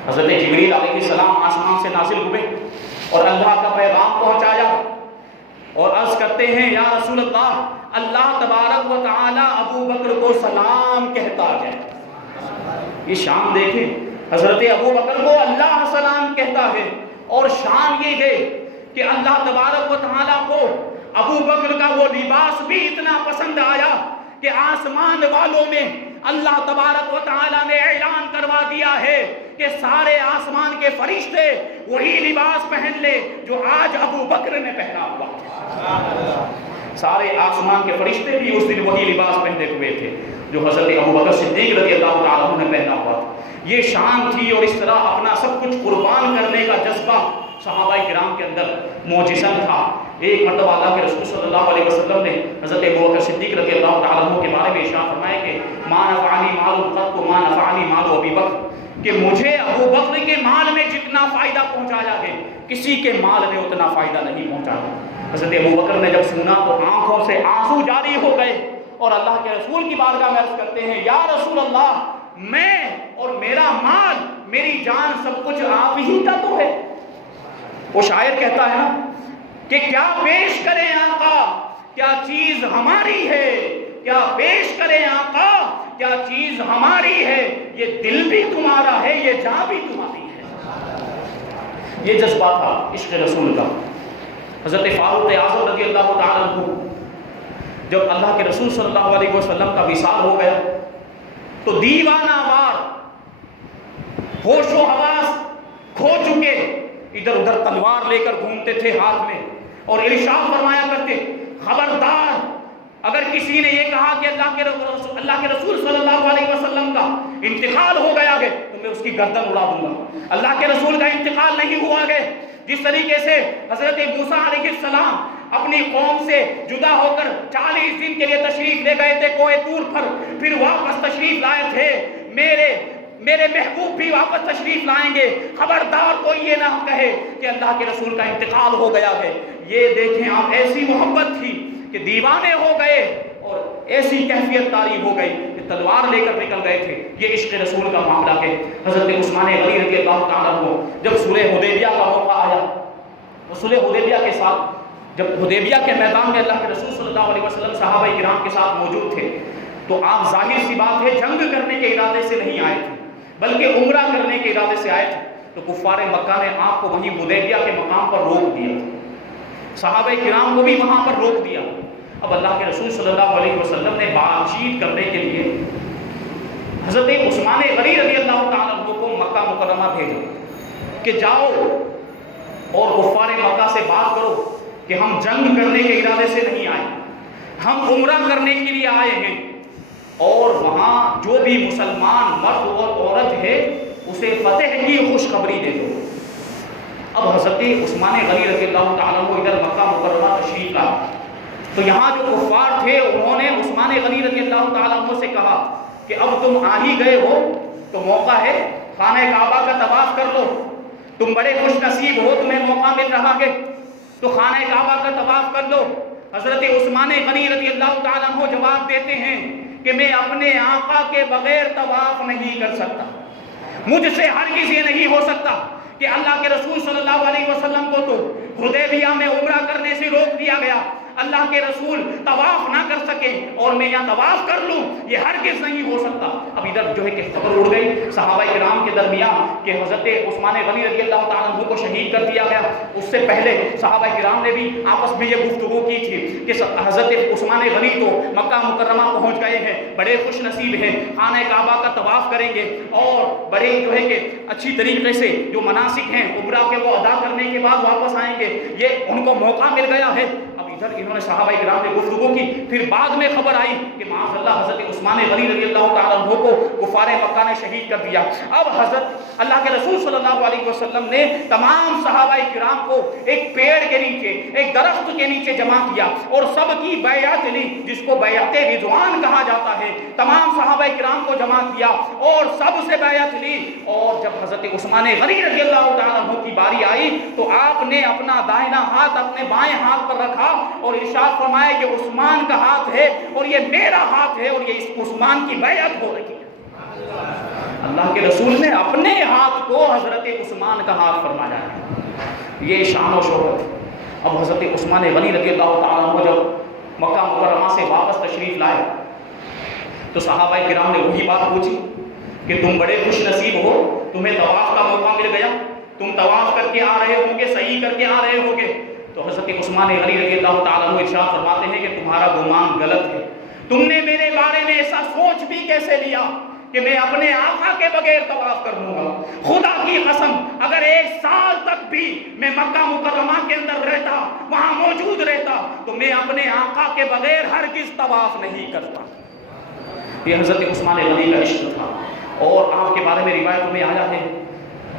حضرت جبریل علیہ السلام آسمان سے نازل ہوئے اور اللہ کا پیغام پہنچایا، اور عرض کرتے ہیں یا رسول اللہ اللہ تبارک و تعالی ابو بکر کو سلام کہتا ہے۔ یہ شان دیکھیں حضرت ابو بکر کو اللہ سلام کہتا ہے، اور شان یہ ہے کہ اللہ تبارک و تعالیٰ کو ابو بکر کا وہ لباس بھی اتنا پسند آیا کہ آسمان والوں میں اللہ تبارک و تعالیٰ نے اعلان کروا دیا ہے کہ سارے آسمان کے فرشتے وہی لباس پہن لے جو آج ابو بکر نے پہنا ہوا تھا۔ سارے آسمان کے فرشتے بھی اس دن وہی لباس پہنے ہوئے تھے جو حضرت ابو بکر صدیق رضی اللہ تعالیٰ عنہ نے پہنا ہوا تھا۔ یہ شان تھی، اور اس طرح اپنا سب کچھ قربان کرنے کا جذبہ صحابہ کرام کے اندر موجزن تھا۔ ایک مرتبہ اللہ کے رسول صلی اللہ علیہ وسلم نے حضرت ابو بکر صدیق رضی اللہ تعالیٰ عنہ کے بارے میں ارشاد فرمایا کہ ما نفعنی مال قط ما نفعنی مال ابی بکر، کہ مجھے ابو بکر کے مال میں جتنا فائدہ پہنچایا ہے کسی کے مال میں اتنا فائدہ نہیں پہنچایا۔ حضرت ابو بکر نے جب سنا تو آنکھوں سے آنسو جاری ہو گئے، اور اللہ کے رسول کی بارگاہ میں عرض کرتے ہیں، یا رسول اللہ، میں اور میرا مال، میری جان، سب کچھ آپ ہی کا تو ہے۔ وہ شاعر کہتا ہے کہ کیا پیش کریں آقا، کیا چیز ہماری ہے، کیا پیش کریں آقا، کیا چیز ہماری ہے، یہ دل بھی تمہارا ہے، یہ جان بھی تمہاری ہے۔ یہ جذبہ تھا عشق رسول کا۔ حضرت فاروق اعظم رضی اللہ تعالیٰ عنہ جب اللہ کے رسول صلی اللہ علیہ وسلم کا وصال ہو گیا تو دیوانہ وار، ہوش و حواس کھو چکے، ادھر ادھر تلوار لے کر گھومتے تھے ہاتھ میں، اور ارشاد فرمایا کرتے، خبردار اگر کسی نے یہ کہا کہ اللہ کے رسول صلی اللہ علیہ وسلم کا انتقال ہو گیا ہے تو میں اس کی گردن اڑا دوں گا۔ اللہ کے رسول کا انتقال نہیں ہوا ہے۔ جس طریقے سے حضرت موسیٰ علیہ السلام اپنی قوم سے جدا ہو کر 40 دن کے لیے تشریف لے گئے تھے کوہ طور پر، پھر واپس تشریف لائے تھے، میرے محبوب بھی واپس تشریف لائیں گے، خبردار کوئی یہ نہ کہے کہ اللہ کے رسول کا انتقال ہو گیا ہے۔ یہ دیکھیں آپ، ایسی محبت تھی کہ دیوانے ہو گئے، اور ایسی کیفیت طاری ہو گئی کہ تلوار لے کر نکل گئے تھے۔ یہ عشق رسول کا معاملہ ہے۔ حضرت عثمان غنی رضی اللہ تعالیٰ عنہ جب صلح حدیبیہ کا موقع آیا، وہ صلح حدیبیہ کے ساتھ جب حدیبیہ کے میدان میں اللہ کے رسول صلی اللہ علیہ وسلم صحابہ کرام کے ساتھ موجود تھے، تو آپ ظاہر سی بات ہے جنگ کرنے کے ارادے سے نہیں آئے تھے بلکہ عمرہ کرنے کے ارادے سے آئے تھے۔ تو کفار مکہ نے آپ کو وہیں حدیبیہ کے مقام پر روک دیا، صحابہ کرام کو بھی وہاں پر روک دیا۔ اب اللہ کے رسول صلی اللہ علیہ وسلم نے بات چیت کرنے کے لیے حضرت عثمان غنی رضی اللہ تعالیٰ عنہ کو مکہ مکرمہ بھیجا کہ جاؤ اور کفار مکہ سے بات کرو کہ ہم جنگ کرنے کے ارادے سے نہیں آئے، ہم عمرہ کرنے کے لیے آئے ہیں، اور وہاں جو بھی مسلمان مرد اور عورت ہے اسے فتح کی خوشخبری دے دو۔ اب حضرت عثمان غنی رضی اللہ تعالیٰ عنہ ادھر مکہ مکرمہ تشریف لائے، تو یہاں جو کفار تھے انہوں نے عثمان غنی رضی اللہ تعالیٰ عنہ سے کہا کہ اب تم آ ہی گئے ہو تو موقع ہے، خانہ کعبہ کا طواف کر لو، تم بڑے خوش نصیب ہو، تمہیں موقع مل رہا ہے تو خانہ کعبہ کا طواف کر لو۔ حضرت عثمان غنی رضی اللہ تعالیٰ عنہ جواب دیتے ہیں کہ میں اپنے آقا کے بغیر طواف نہیں کر سکتا، مجھ سے ہرگز یہ نہیں ہو سکتا کہ اللہ کے رسول صلی اللہ علیہ وسلم کو تو حدیبیہ میں عمرہ کرنے سے روک دیا گیا، اللہ کے رسول طواف نہ کر سکے اور میں یہاں طواف کر لوں، یہ ہرگز نہیں ہو سکتا۔ اب ادھر جو ہے کہ خبر اڑ گئی صحابہ کرام کے درمیان کہ حضرت عثمان غنی رضی اللہ تعالیٰ عنہ کو شہید کر دیا گیا۔ اس سے پہلے صحابہ کرام نے بھی آپس میں یہ گفتگو کی تھی کہ حضرت عثمان غنی تو مکہ مکرمہ پہنچ گئے ہیں، بڑے خوش نصیب ہیں، خانہ کعبہ کا طواف کریں گے اور بڑے جو ہے کہ اچھی طریقے سے جو مناسک ہیں عمرہ کے وہ ادا کرنے کے بعد واپس آئیں گے، یہ ان کو موقع مل گیا ہے۔ انہوں نے صحابہ کرام نے گفتگو کی، پھر بعد میں خبر آئی کہ معاذ اللہ حضرت عثمان غنی رضی اللہ تعالیٰ عنہ کو کفار مکہ نے شہید کر دیا۔ اب حضرت اللہ کے رسول صلی اللہ علیہ وسلم نے تمام صحابہ کرام کو ایک پیڑ کے نیچے، ایک درخت کے نیچے جمع کیا اور سب کی بیعت لی، جس کو بیعت رضوان کہا جاتا ہے۔ تمام صحابہ کرام کو جمع کیا اور سب سے بیعت لی، اور جب حضرت عثمان غنی رضی اللہ تعالیٰ عنہ کی باری آئی تو آپ نے اپنا دائنا ہاتھ اپنے بائیں ہاتھ پر رکھا اور ارشاد فرمایا کہ عثمان کا ہاتھ ہے اور یہ میرا ہاتھ ہے اور یہ اس عثمان کی بیعت ہو رہی ہے۔ اللہ کے رسول نے اپنے ہاتھ کو حضرت عثمان کا ہاتھ فرمایا ہے، یہ شان و شوکت۔ اب حضرت عثمان غنی رضی اللہ تعالیٰ عنہ جب مکہ مکرمہ سے واپس تشریف لائے تو صحابہ کرام نے وہی بات پوچھی کہ تم بڑے خوش نصیب ہو، تمہیں طواف کا موقع مل گیا، تم طواف کر کے آ رہے ہوں گے، صحیح کر کے آ رہے ہوں گے۔ تو حضرت عثمان غنی رضی اللہ تعالیٰ عنہ ارشاد فرماتے ہیں کہ تمہارا گمان غلط ہے، تم نے میرے بارے میں ایسا سوچ بھی کیسے لیا کہ میں اپنے آقا کے بغیر طواف کر لوں گا؟ خدا کی قسم اگر 1 سال تک بھی میں مکہ مکرمہ کے اندر رہتا، وہاں موجود رہتا، تو میں اپنے آقا کے بغیر ہرگز طواف نہیں کرتا۔ یہ حضرت عثمان غنی کا عشق تھا۔ اور آپ کے بارے میں روایتوں میں آیا ہے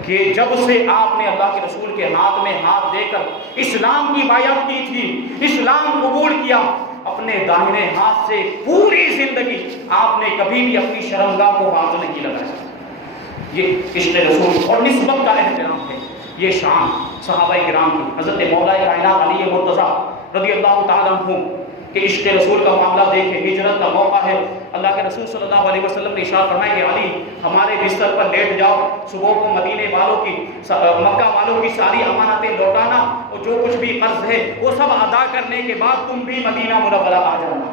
کہ جب سے آپ نے اللہ کے رسول کے ہاتھ میں ہاتھ دے کر اسلام کی بائعت کی تھی، اسلام قبول کیا، اپنے داہنے ہاتھ سے پوری زندگی آپ نے کبھی بھی اپنی شرمگاہ کو ہاتھ نہیں لگایا۔ یہ عشق رسول اور نسبت کا احترام ہے، یہ شان صحابہ کرام کی۔ حضرت مولا کائنات علی مرتضیٰ رضی اللہ تعالیٰ عنہ کہ عشق رسول کا معاملہ دیکھیں، ہجرت کا موقع ہے، اللہ کے رسول صلی اللہ علیہ وسلم نے ارشاد فرمایا کہ علی ہمارے بستر پر لیٹ جاؤ، صبح کو مدینے والوں کی مکہ والوں کی ساری امانتیں لوٹانا اور جو کچھ بھی قرض ہے وہ سب ادا کرنے کے بعد تم بھی مدینہ منورہ آ جانا۔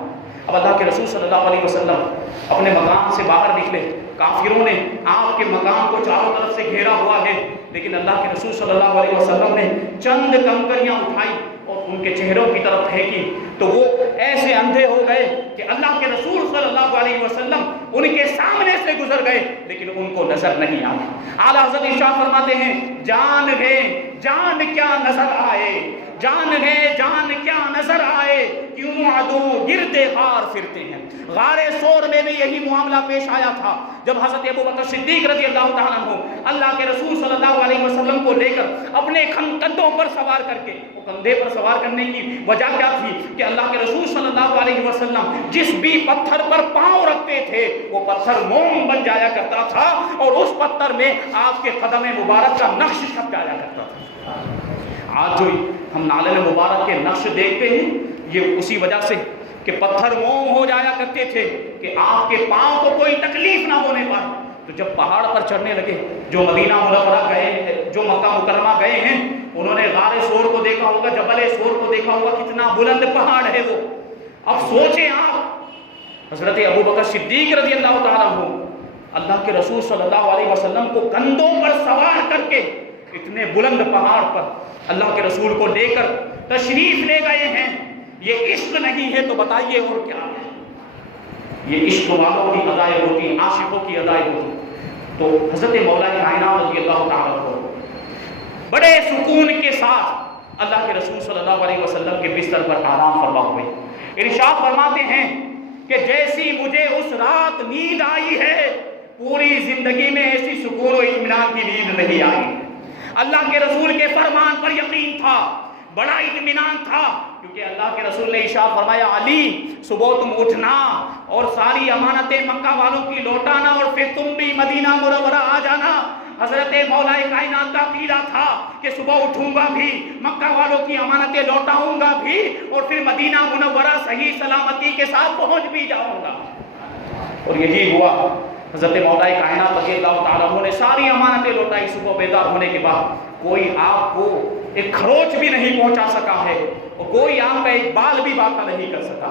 اب اللہ کے رسول صلی اللہ علیہ وسلم اپنے مقام سے باہر نکلے، کافروں نے آپ کے مقام کو چاروں طرف سے گھیرا ہوا ہے، لیکن اللہ کے رسول صلی اللہ علیہ وسلم نے چند کنکریاں اٹھائی اور ان کے چہروں کی طرف پھینکی تو وہ ایسے اندھے ہو گئے کہ اللہ کے رسول صلی اللہ علیہ وسلم ان کے سامنے سے گزر گئے لیکن ان کو نظر نہیں آیا۔ اعلیٰ حضرت ارشاد فرماتے ہیں جان ہے جان کیا نظر آئے، جان ہے جان کیا نظر آئے، کیوں عدو گردے غار پھرتے ہیں۔ غار سور میں بھی یہی معاملہ پیش آیا تھا جب حضرت ابوبکر صدیق رضی اللہ تعالیٰ عنہ اللہ کے رسول صلی اللہ علیہ وسلم کو لے کر اپنے کندھوں پر سوار کر کے، وہ کندھے پر سوار کرنے کی وجہ کیا تھی کہ اللہ کے رسول صلی اللہ علیہ وسلم جس بھی پتھر پر پاؤں رکھتے تھے وہ پتھر موم بن جایا کرتا تھا اور اس پتھر میں آپ کے قدم مبارک کا نقش چھپ جایا کرتا تھا۔ آج جو ہم نالے مبارک کے نقش دیکھتے ہیں یہ اسی وجہ سے کہ پتھر موم ہو جایا کرتے تھے کہ آپ کے پاؤں کو کوئی تکلیف نہ ہونے پائے۔ تو جب پہاڑ پر چڑھنے لگے، جو مدینہ منورہ گئے، جو مکہ مکرمہ گئے ہیں، انہوں نے غار سور کو دیکھا ہوگا، جبل سور کو دیکھا ہوگا، کتنا بلند پہاڑ ہے وہ۔ اب سوچیں آپ حضرت ابوبکر صدیق رضی اللہ تعالیٰ عنہ اللہ کے رسول صلی اللہ علیہ وسلم کو کندھوں پر سوار کر کے اتنے بلند پہاڑ پر اللہ کے رسول کو لے کر تشریف لے گئے ہیں۔ یہ عشق نہیں ہے تو بتائیے اور کیا ہے؟ یہ عشق والوں کی ادائیں ہوتی، عاشقوں کی ادائیں ہوتی۔ تو حضرت مولا کائنات رضی اللہ تعالیٰ کو بڑے سکون کے ساتھ اللہ کے رسول صلی اللہ علیہ وسلم کے بستر پر آرام فرما ہوئے، ارشاد فرماتے ہیں کہ جیسی مجھے اس رات نیند آئی ہے پوری زندگی میں ایسی سکون و اطمینان کی نیند نہیں آئی۔ اللہ کے رسول کے فرمان پر یقین تھا، بڑا اطمینان تھا، کیونکہ اللہ کے رسول نے ارشاد فرمایا علی صبح تم اٹھنا اور ساری امانتیں مکہ والوں کی لوٹانا اور پھر تم بھی مدینہ منورہ آ جانا۔ حضرت مولا کائنات کا عقیدہ تھا کہ صبح اٹھوں گا بھی، مکہ والوں کی امانتیں لوٹاؤں گا بھی اور پھر مدینہ منورہ صحیح سلامتی کے ساتھ پہنچ بھی جاؤں گا۔ اور یہی ہوا۔ حضرت مولا کائنات رضی اللہ تعالیٰ عنہ نے ساری امانتیں لوٹائی۔ صبح بیدار ہونے کے بعد کوئی آپ کو ایک خروچ بھی نہیں پہنچا سکا ہے اور کوئی آپ کا ایک بال بھی باقی نہیں کر سکا۔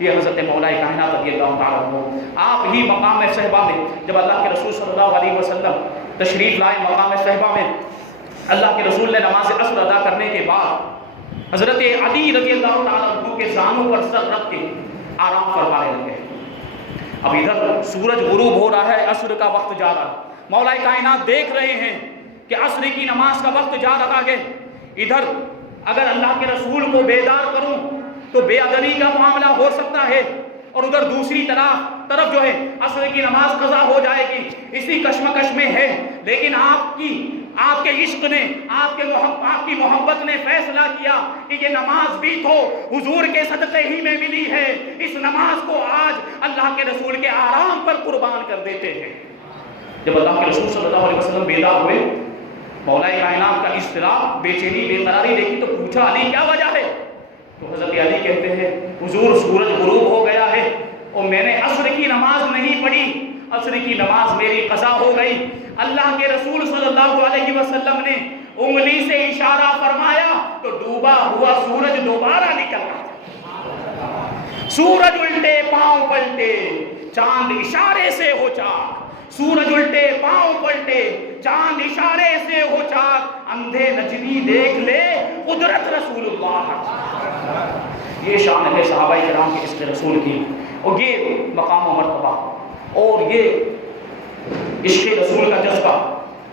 یہ حضرت مولا کائنات رضی اللہ تعالیٰ عنہ آپ ہی مقام صحبہ میں جب اللہ کے رسول صلی اللہ علیہ وسلم تشریف لائے مقام صحبہ میں، اللہ کے رسول نے نماز عصر ادا کرنے کے بعد حضرت علی رضی اللہ تعالیٰ عنہ کے زانوں پر سر رکھ کے آرام فرمانے لگے۔ اب ادھر سورج غروب ہو رہا ہے، عصر کا وقت جا رہا ہے، مولا کائنات دیکھ رہے ہیں کہ عصر کی نماز کا وقت جا رہا ہے۔ ادھر اگر اللہ کے رسول کو بیدار کروں تو بے ادبی کا معاملہ ہو سکتا ہے اور ادھر دوسری طرف جو ہے عصر کی نماز قضا ہو جائے گی، اسی کشمکش میں ہے۔ لیکن آپ کے عشق نے، آپ کی محبت نے فیصلہ کیا کہ یہ نماز بھی تو حضور کے صدقے ہی میں ملی ہے، اس نماز کو آج اللہ کے رسول کے آرام پر قربان کر دیتے ہیں۔ جب اللہ کے رسول صلی اللہ علیہ وسلم بیدار ہوئے، مولا کائنات کا اضطراب، بے چینی، بے قراری دیکھی تو پوچھا علی کیا وجہ ہے؟ تو حضرت علی کہتے ہیں حضور سورج غروب ہو گیا ہے اور میں نے عصر کی نماز نہیں پڑھی، عصر کی نماز میری قضا ہو گئی۔ اللہ کے رسول صلی اللہ علیہ وسلم نے انگلی سے اشارہ فرمایا تو ڈوبا ہوا سورج دوبارہ نکلا۔ سورج الٹے پاؤں پلٹے، چاند اشارے سے ہو چاک، سورج الٹے پاؤں پلٹے، چاند اشارے سے ہو چاک، اندھے نجمی دیکھ لے قدرت رسول اللہ۔ یہ شان ہے صحابہ کرام کے عشق رسول کی، اور یہ مقام و مرتبہ اور یہ عشق رسول کا جذبہ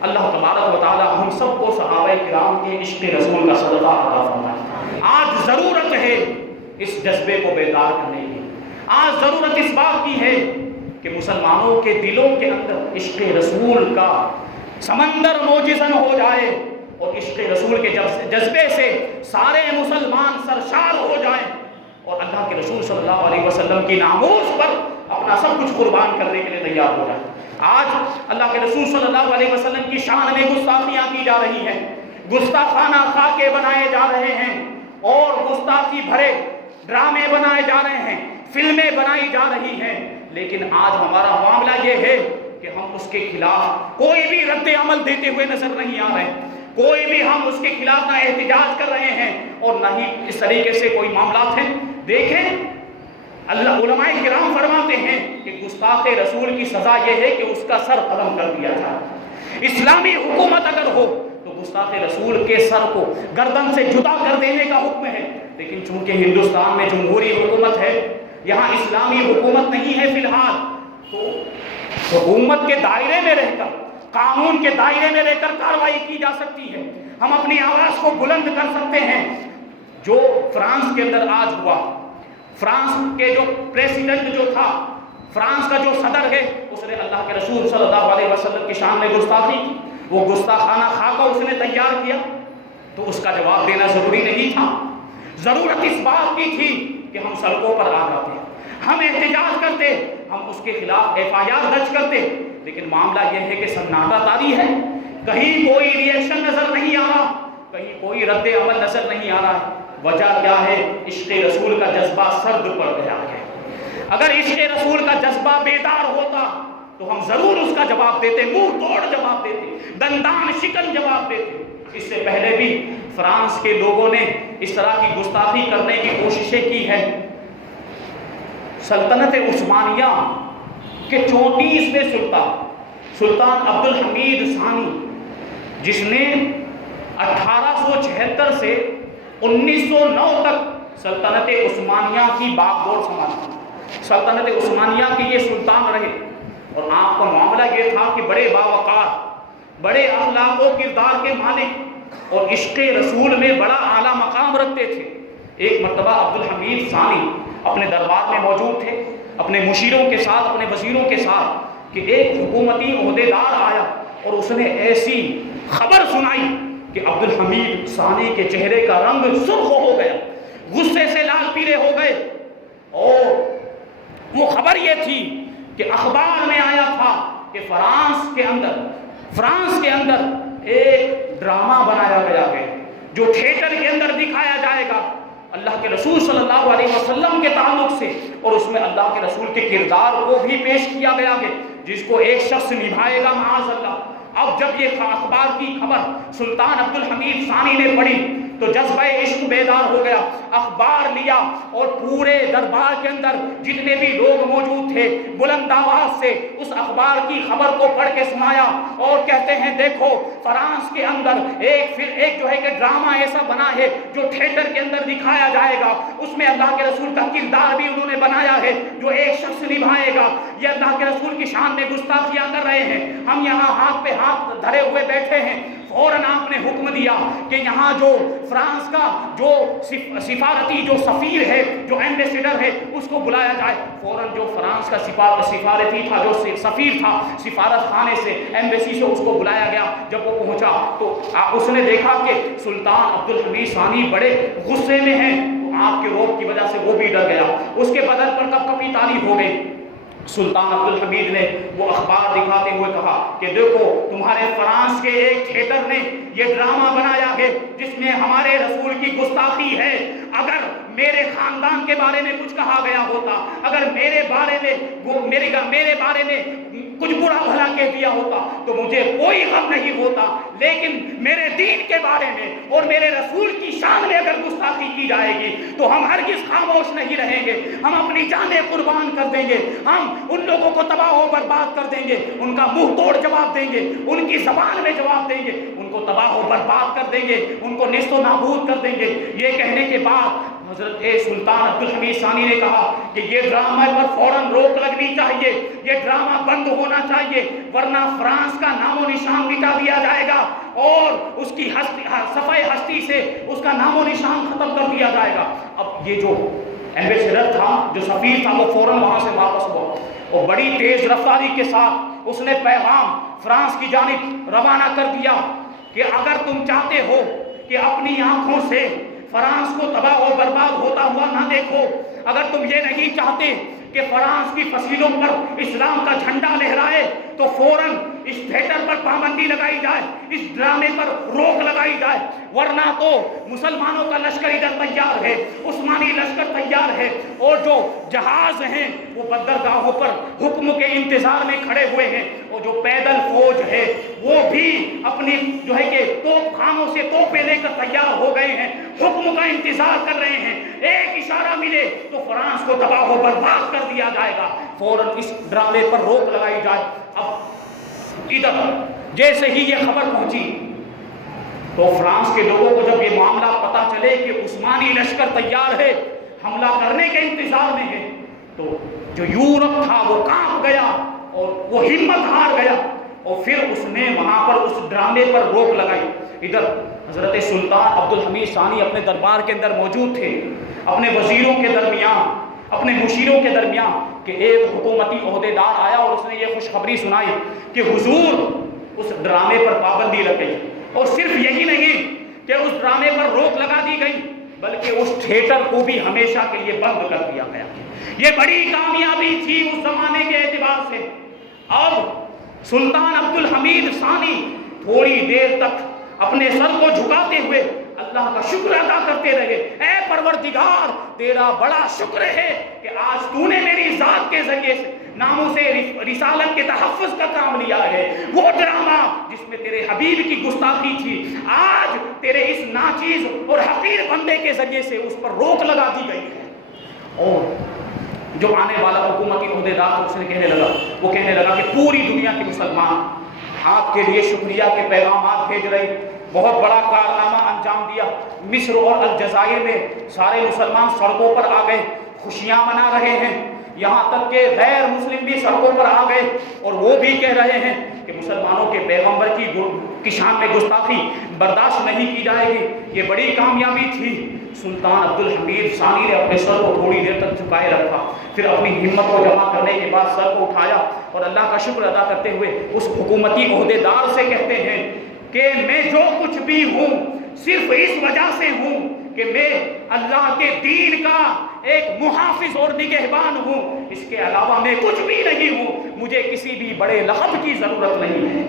اللہ تبارک و تعالی ہم سب کو صحابہ کرام کے عشق رسول کا صدقہ عطا فرمائے۔ آج ضرورت ہے اس جذبے کو بیدار کرنے کی، آج ضرورت اس بات کی ہے کہ مسلمانوں کے دلوں کے اندر عشق رسول کا سمندر موجزن ہو جائے، اور عشق رسول کے جذبے سے سارے مسلمان سرشار ہو جائیں، اور اللہ کے رسول صلی اللہ علیہ وسلم کی ناموس پر اپنا سب کچھ قربان کرنے کے لیے تیار ہو جائے۔ آج اللہ کے رسول صلی اللہ علیہ وسلم کی شان میں گستاخیاں کی جا رہی ہیں، گستاخانہ خاکے بنائے جا رہے ہیں، اور گستاخی بھرے ڈرامے بنائے جا رہے ہیں، فلمیں بنائی جا رہی ہیں، لیکن آج ہمارا معاملہ یہ ہے کہ ہم اس کے خلاف کوئی بھی رد عمل دیتے ہوئے نظر نہیں آ رہے، کوئی بھی ہم اس کے خلاف نہ احتجاج کر رہے ہیں اور نہ ہی اس طریقے سے کوئی معاملات ہیں۔ دیکھیں اللہ علماء کرام فرماتے ہیں کہ گستاخ رسول کی سزا یہ ہے کہ اس کا سر قلم کر دیا جائے۔ اسلامی حکومت اگر ہو تو گستاخ رسول کے سر کو گردن سے جدا کر دینے کا حکم ہے، لیکن چونکہ ہندوستان میں جمہوری حکومت ہے، یہاں اسلامی حکومت نہیں ہے فی الحال، تو حکومت کے دائرے میں رہ کر، قانون کے دائرے میں رہ کر کارروائی کی جا سکتی ہے، ہم اپنی آواز کو بلند کر سکتے ہیں۔ جو فرانس کے اندر آج ہوا، فرانس کے جو پریسیڈنٹ جو تھا، فرانس کا جو صدر ہے، اس نے اللہ کے رسول صلی اللہ علیہ وسلم کی شان میں گستاخی کی، وہ گستاخانہ خاکہ اس نے تیار کیا، تو اس کا جواب دینا ضروری نہیں تھا؟ ضرورت اس بات کی تھی کہ ہم سڑکوں پر آ جاتے، ہم احتجاج کرتے، ہم اس کے خلاف FIR درج کرتے، لیکن معاملہ یہ ہے کہ سناٹا طاری ہے، کہیں کوئی ریئیکشن نظر نہیں آ رہا، کہیں کوئی رد عمل نظر نہیں آ رہا ہے۔ وجہ کیا ہے؟ عشق رسول کا جذبہ سرد پڑ گیا ہے۔ اگر عشق رسول کا جذبہ بیدار ہوتا تو ہم ضرور اس کا جواب دیتے، منہ توڑ جواب دیتے، دندان شکن جواب دیتے۔ اس سے پہلے بھی فرانس کے لوگوں نے اس طرح کی گستاخی کرنے کی کوششیں کی ہے۔ سلطنت عثمانیہ کے 34ویں سلطان عبد الحمید ثانی، جس نے 1876 سے 1909 تک سلطنت عثمانیہ کی باغ ڈور سنبھالی، سلطنت عثمانیہ کے یہ سلطان رہے، اور آپ کا معاملہ یہ تھا کہ بڑے باوقار، بڑے اخلاق و کردار کے مالک اور عشق رسول میں بڑا اعلیٰ مقام رکھتے تھے۔ ایک مرتبہ عبد الحمید ثانی اپنے دربار میں موجود تھے، اپنے مشیروں کے ساتھ، اپنے وزیروں کے ساتھ، کہ ایک حکومتی عہدیدار آیا اور اس نے ایسی خبر سنائی کہ عبد الحمید ثانی کے چہرے کا رنگ سرخ ہو گیا، غصے سے لال پیلے ہو گئے، اور وہ خبر یہ تھی کہ اخبار میں آیا تھا کہ فرانس کے اندر ایک ڈرامہ بنایا گیا ہے جو تھیٹر کے اندر دکھایا جائے گا اللہ کے رسول صلی اللہ علیہ وسلم کے تعلق سے، اور اس میں اللہ کے رسول کے کردار کو بھی پیش کیا گیا ہے جس کو ایک شخص نبھائے گا معاذ اللہ۔ اب جب یہ اخبار کی خبر سلطان عبد الحمید ثانی نے پڑھی تو جذبہ عشق بیدار ہو گیا، اخبار لیا اور پورے دربار کے اندر جتنے بھی لوگ موجود تھے بلند آواز سے اس اخبار کی خبر کو پڑھ کے سنایا، اور کہتے ہیں دیکھو فرانس کے اندر ایک جو ہے کہ ڈرامہ ایسا بنا ہے جو تھیٹر کے اندر دکھایا جائے گا، اس میں اللہ کے رسول کا کردار بھی انہوں نے بنایا ہے جو ایک شخص نبھائے گا۔ یہ اللہ کے رسول کی شان میں گستاخیاں کر رہے ہیں، ہم یہاں ہاتھ پہ ہاتھ دھرے ہوئے بیٹھے ہیں۔ فوراً آپ نے حکم دیا کہ یہاں جو فرانس کا جو سفارتی جو سفیر ہے، جو ایمبیسیڈر ہے، اس کو بلایا جائے۔ فوراً جو فرانس کا سفارتی تھا، جو سفیر تھا، سفارت خانے سے، ایمبیسی سے اس کو بلایا گیا۔ جب وہ پہنچا تو اس نے دیکھا کہ سلطان عبد الحمید ثانی بڑے غصے میں ہیں، تو آپ کے روب کی وجہ سے وہ بھی ڈر گیا، اس کے بدن پر کپ کپی تاری ہو گئی۔ سلطان عبد الحمید نے وہ اخبار دکھاتے ہوئے کہا کہ دیکھو تمہارے فرانس کے ایک تھیٹر نے یہ ڈرامہ بنایا ہے جس میں ہمارے رسول کی گستاخی ہے، اگر میرے خاندان کے بارے میں کچھ کہا گیا ہوتا، اگر میرے بارے میں کچھ برا بھلا حملہ کہہ دیا ہوتا تو مجھے کوئی غم نہیں ہوتا، لیکن میرے دین کے بارے میں اور میرے رسول کی شان میں اگر گستاخی کی جائے گی تو ہم ہرگز خاموش نہیں رہیں گے، ہم اپنی جانیں قربان کر دیں گے، ہم ان لوگوں کو تباہ و برباد کر دیں گے، ان کا منہ توڑ جواب دیں گے، ان کی زبان میں جواب دیں گے، ان کو تباہ و برباد کر دیں گے، ان کو نیست و نابود کر دیں گے۔ یہ کہنے کے بعد حضرت سلطان عبدالحمید ثانی نے کہا کہ یہ ڈرامہ پر فوراً روک لگنی چاہیے، یہ ڈرامہ بند ہونا چاہیے، ورنہ فرانس کا نام و نشان مٹا دیا جائے گا اور اس کی صفحہ ہستی سے اس کا نام و نشان ختم کر دیا جائے گا۔ اب یہ جو ایمبیسڈر تھا، جو سفیر تھا، وہ فوراً وہاں سے واپس ہوا اور بڑی تیز رفتاری کے ساتھ اس نے پیغام فرانس کی جانب روانہ کر دیا کہ اگر تم چاہتے ہو کہ اپنی آنکھوں سے فرانس کو تباہ و برباد ہوتا ہوا نہ دیکھو، اگر تم یہ نہیں چاہتے کہ فرانس کی فصیلوں پر اسلام کا جھنڈا لہرائے تو فوراً اس تھیٹر پر پابندی لگائی جائے، اس ڈرامے پر روک لگائی جائے، ورنہ تو مسلمانوں کا لشکر ادھر تیار ہے، عثمانی لشکر تیار ہے، اور جو جہاز ہیں وہ بندرگاہوں پر حکم کے انتظار میں کھڑے ہوئے ہیں، اور جو پیدل فوج ہے وہ بھی اپنی جو ہے کہ توپ خانوں سے توپیں لے کر تیار ہو گئے ہیں، حکم کا انتظار کر رہے ہیں، ایک اشارہ ملے تو فرانس کو تباہ و برباد کر دیا جائے گا، فوراً اس ڈرامے پر روک لگائی جائے۔ اب ادھر جیسے ہی یہ خبر پہنچی تو فرانس کے لوگوں کو جب یہ معاملہ پتا چلے کہ عثمانی لشکر تیار ہے، حملہ کرنے کے انتظار میں ہے، تو جو یورپ تھا وہ کانپ گیا اور وہ ہمت ہار گیا، اور پھر اس نے وہاں پر اس ڈرامے پر روک لگائی۔ ادھر حضرت سلطان عبدالحمید ثانی اپنے دربار کے اندر موجود تھے، اپنے وزیروں کے درمیان، اپنے مشیروں کے درمیان، کہ ایک حکومتی عہدیدار آیا اور اس نے یہ خوشخبری سنائی کہ حضور اس ڈرامے پر پابندی لگ گئی، اور صرف یہی نہیں کہ اس ڈرامے پر روک لگا دی گئی بلکہ اس تھیٹر کو بھی ہمیشہ کے لیے بند کر دیا گیا۔ یہ بڑی کامیابی تھی اس زمانے کے اعتبار سے۔ اب سلطان عبدالحمید ثانی تھوڑی دیر تک اپنے سر کو جھکاتے ہوئے اللہ کا شکر ادا کرتے رہے، اے پروردگار تیرا بڑا شکر ہے کہ آج تو نے میری ذات کے ذریعے سے ناموں سے رسالت کے تحفظ کا کام لیا ہے۔ وہ ڈرامہ جس میں تیرے حبیب کی گستاخی تھی، آج تیرے اس ناچیز اور حقیر بندے کے ذریعے سے اس پر روک لگا دی گئی ہے۔ اور جو آنے والا حکومتی عہدیدار اس نے کہنے لگا، وہ کہنے لگا کہ پوری دنیا کے مسلمان آپ کے لیے شکریہ کے پیغامات بھیج رہے، بہت بڑا کارنامہ انجام دیا۔ مصر اور الجزائر میں سارے مسلمان سڑکوں پر آ گئے، خوشیاں منا رہے ہیں، یہاں تک کہ غیر مسلم بھی سڑکوں پر آ گئے اور وہ بھی کہہ رہے ہیں کہ مسلمانوں کے پیغمبر کی شان میں گستاخی برداشت نہیں کی جائے گی۔ یہ بڑی کامیابی تھی۔ سلطان عبدالحمید ثانی نے اپنے سر کو تھوڑی دیر تک جھکائے رکھا، پھر اپنی ہمت کو جمع کرنے کے بعد سر کو اٹھایا اور اللہ کا شکر ادا کرتے ہوئے اس حکومتی عہدیدار سے کہتے ہیں کہ میں جو کچھ بھی ہوں صرف اس وجہ سے ہوں کہ میں اللہ کے دین کا ایک محافظ اور نگہبان ہوں، اس کے علاوہ میں کچھ بھی نہیں ہوں، مجھے کسی بھی بڑے لقب کی ضرورت نہیں ہے۔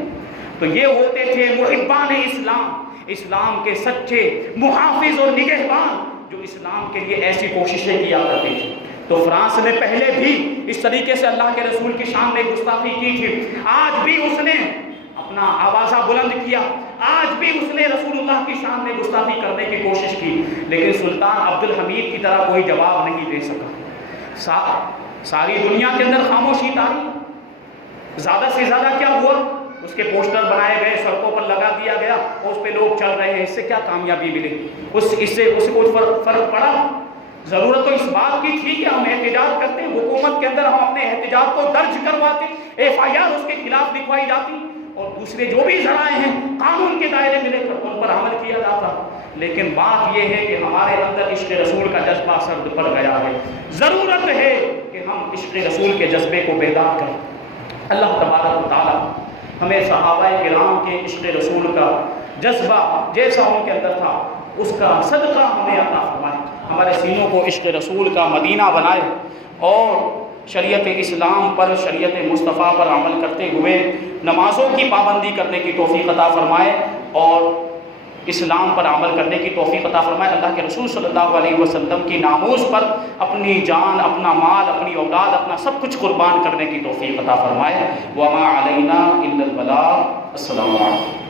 تو یہ ہوتے تھے محبان اسلام، اسلام کے سچے محافظ اور نگہبان جو اسلام کے لیے ایسی کوششیں کیا کرتے تھے۔ تو فرانس نے پہلے بھی اس طریقے سے اللہ کے رسول کی شان میں گستاخی کی تھی، آج بھی اس نے اپنا آوازہ بلند کیا، آج بھی اس نے رسول اللہ کی شان میں گستاخی کرنے کی کوشش کی، لیکن سلطان عبدالحمید کی طرح کوئی جواب نہیں دے سکا۔ ساری دنیا کے اندر خاموشی تاری۔ زیادہ سے زیادہ کیا ہوا؟ اس کے پوسٹر بنائے گئے، سڑکوں پر لگا دیا گیا اور اس پہ لوگ چل رہے ہیں، اس سے کیا کامیابی ملی؟ اس سے کوئی فرق پڑا؟ ضرورت تو اس بات کی تھی کہ ہم احتجاج کرتے ہیں، حکومت کے اندر ہم اپنے احتجاج کو درج کرواتے، FIR اس کے خلاف لکھوائی جاتی اور دوسرے جو بھی ذرائع ہیں قانون کے دائرے میں لے کر ان پر عمل کیا جاتا۔ لیکن بات یہ ہے کہ ہمارے اندر عشق رسول کا جذبہ سرد پڑ گیا ہے، ضرورت ہے کہ ہم عشق رسول کے جذبے کو بیدار کریں۔ اللہ تبارک و تعالی ہمیں صحابہ کرام کے عشق رسول کا جذبہ جیسا ان کے اندر تھا اس کا صدقہ ہمیں عطا فرمائے، ہمارے سینوں کو عشق رسول کا مدینہ بنائے اور شریعت اسلام پر، شریعت مصطفیٰ پر عمل کرتے ہوئے نمازوں کی پابندی کرنے کی توفیق عطا فرمائے اور اسلام پر عمل کرنے کی توفیق عطا فرمائے۔ اللہ کے رسول صلی اللہ علیہ وسلم کی ناموس پر اپنی جان، اپنا مال، اپنی اولاد، اپنا سب کچھ قربان کرنے کی توفیق عطا فرمائے۔ وما علینا الا البلاغ۔ السلام علیکم۔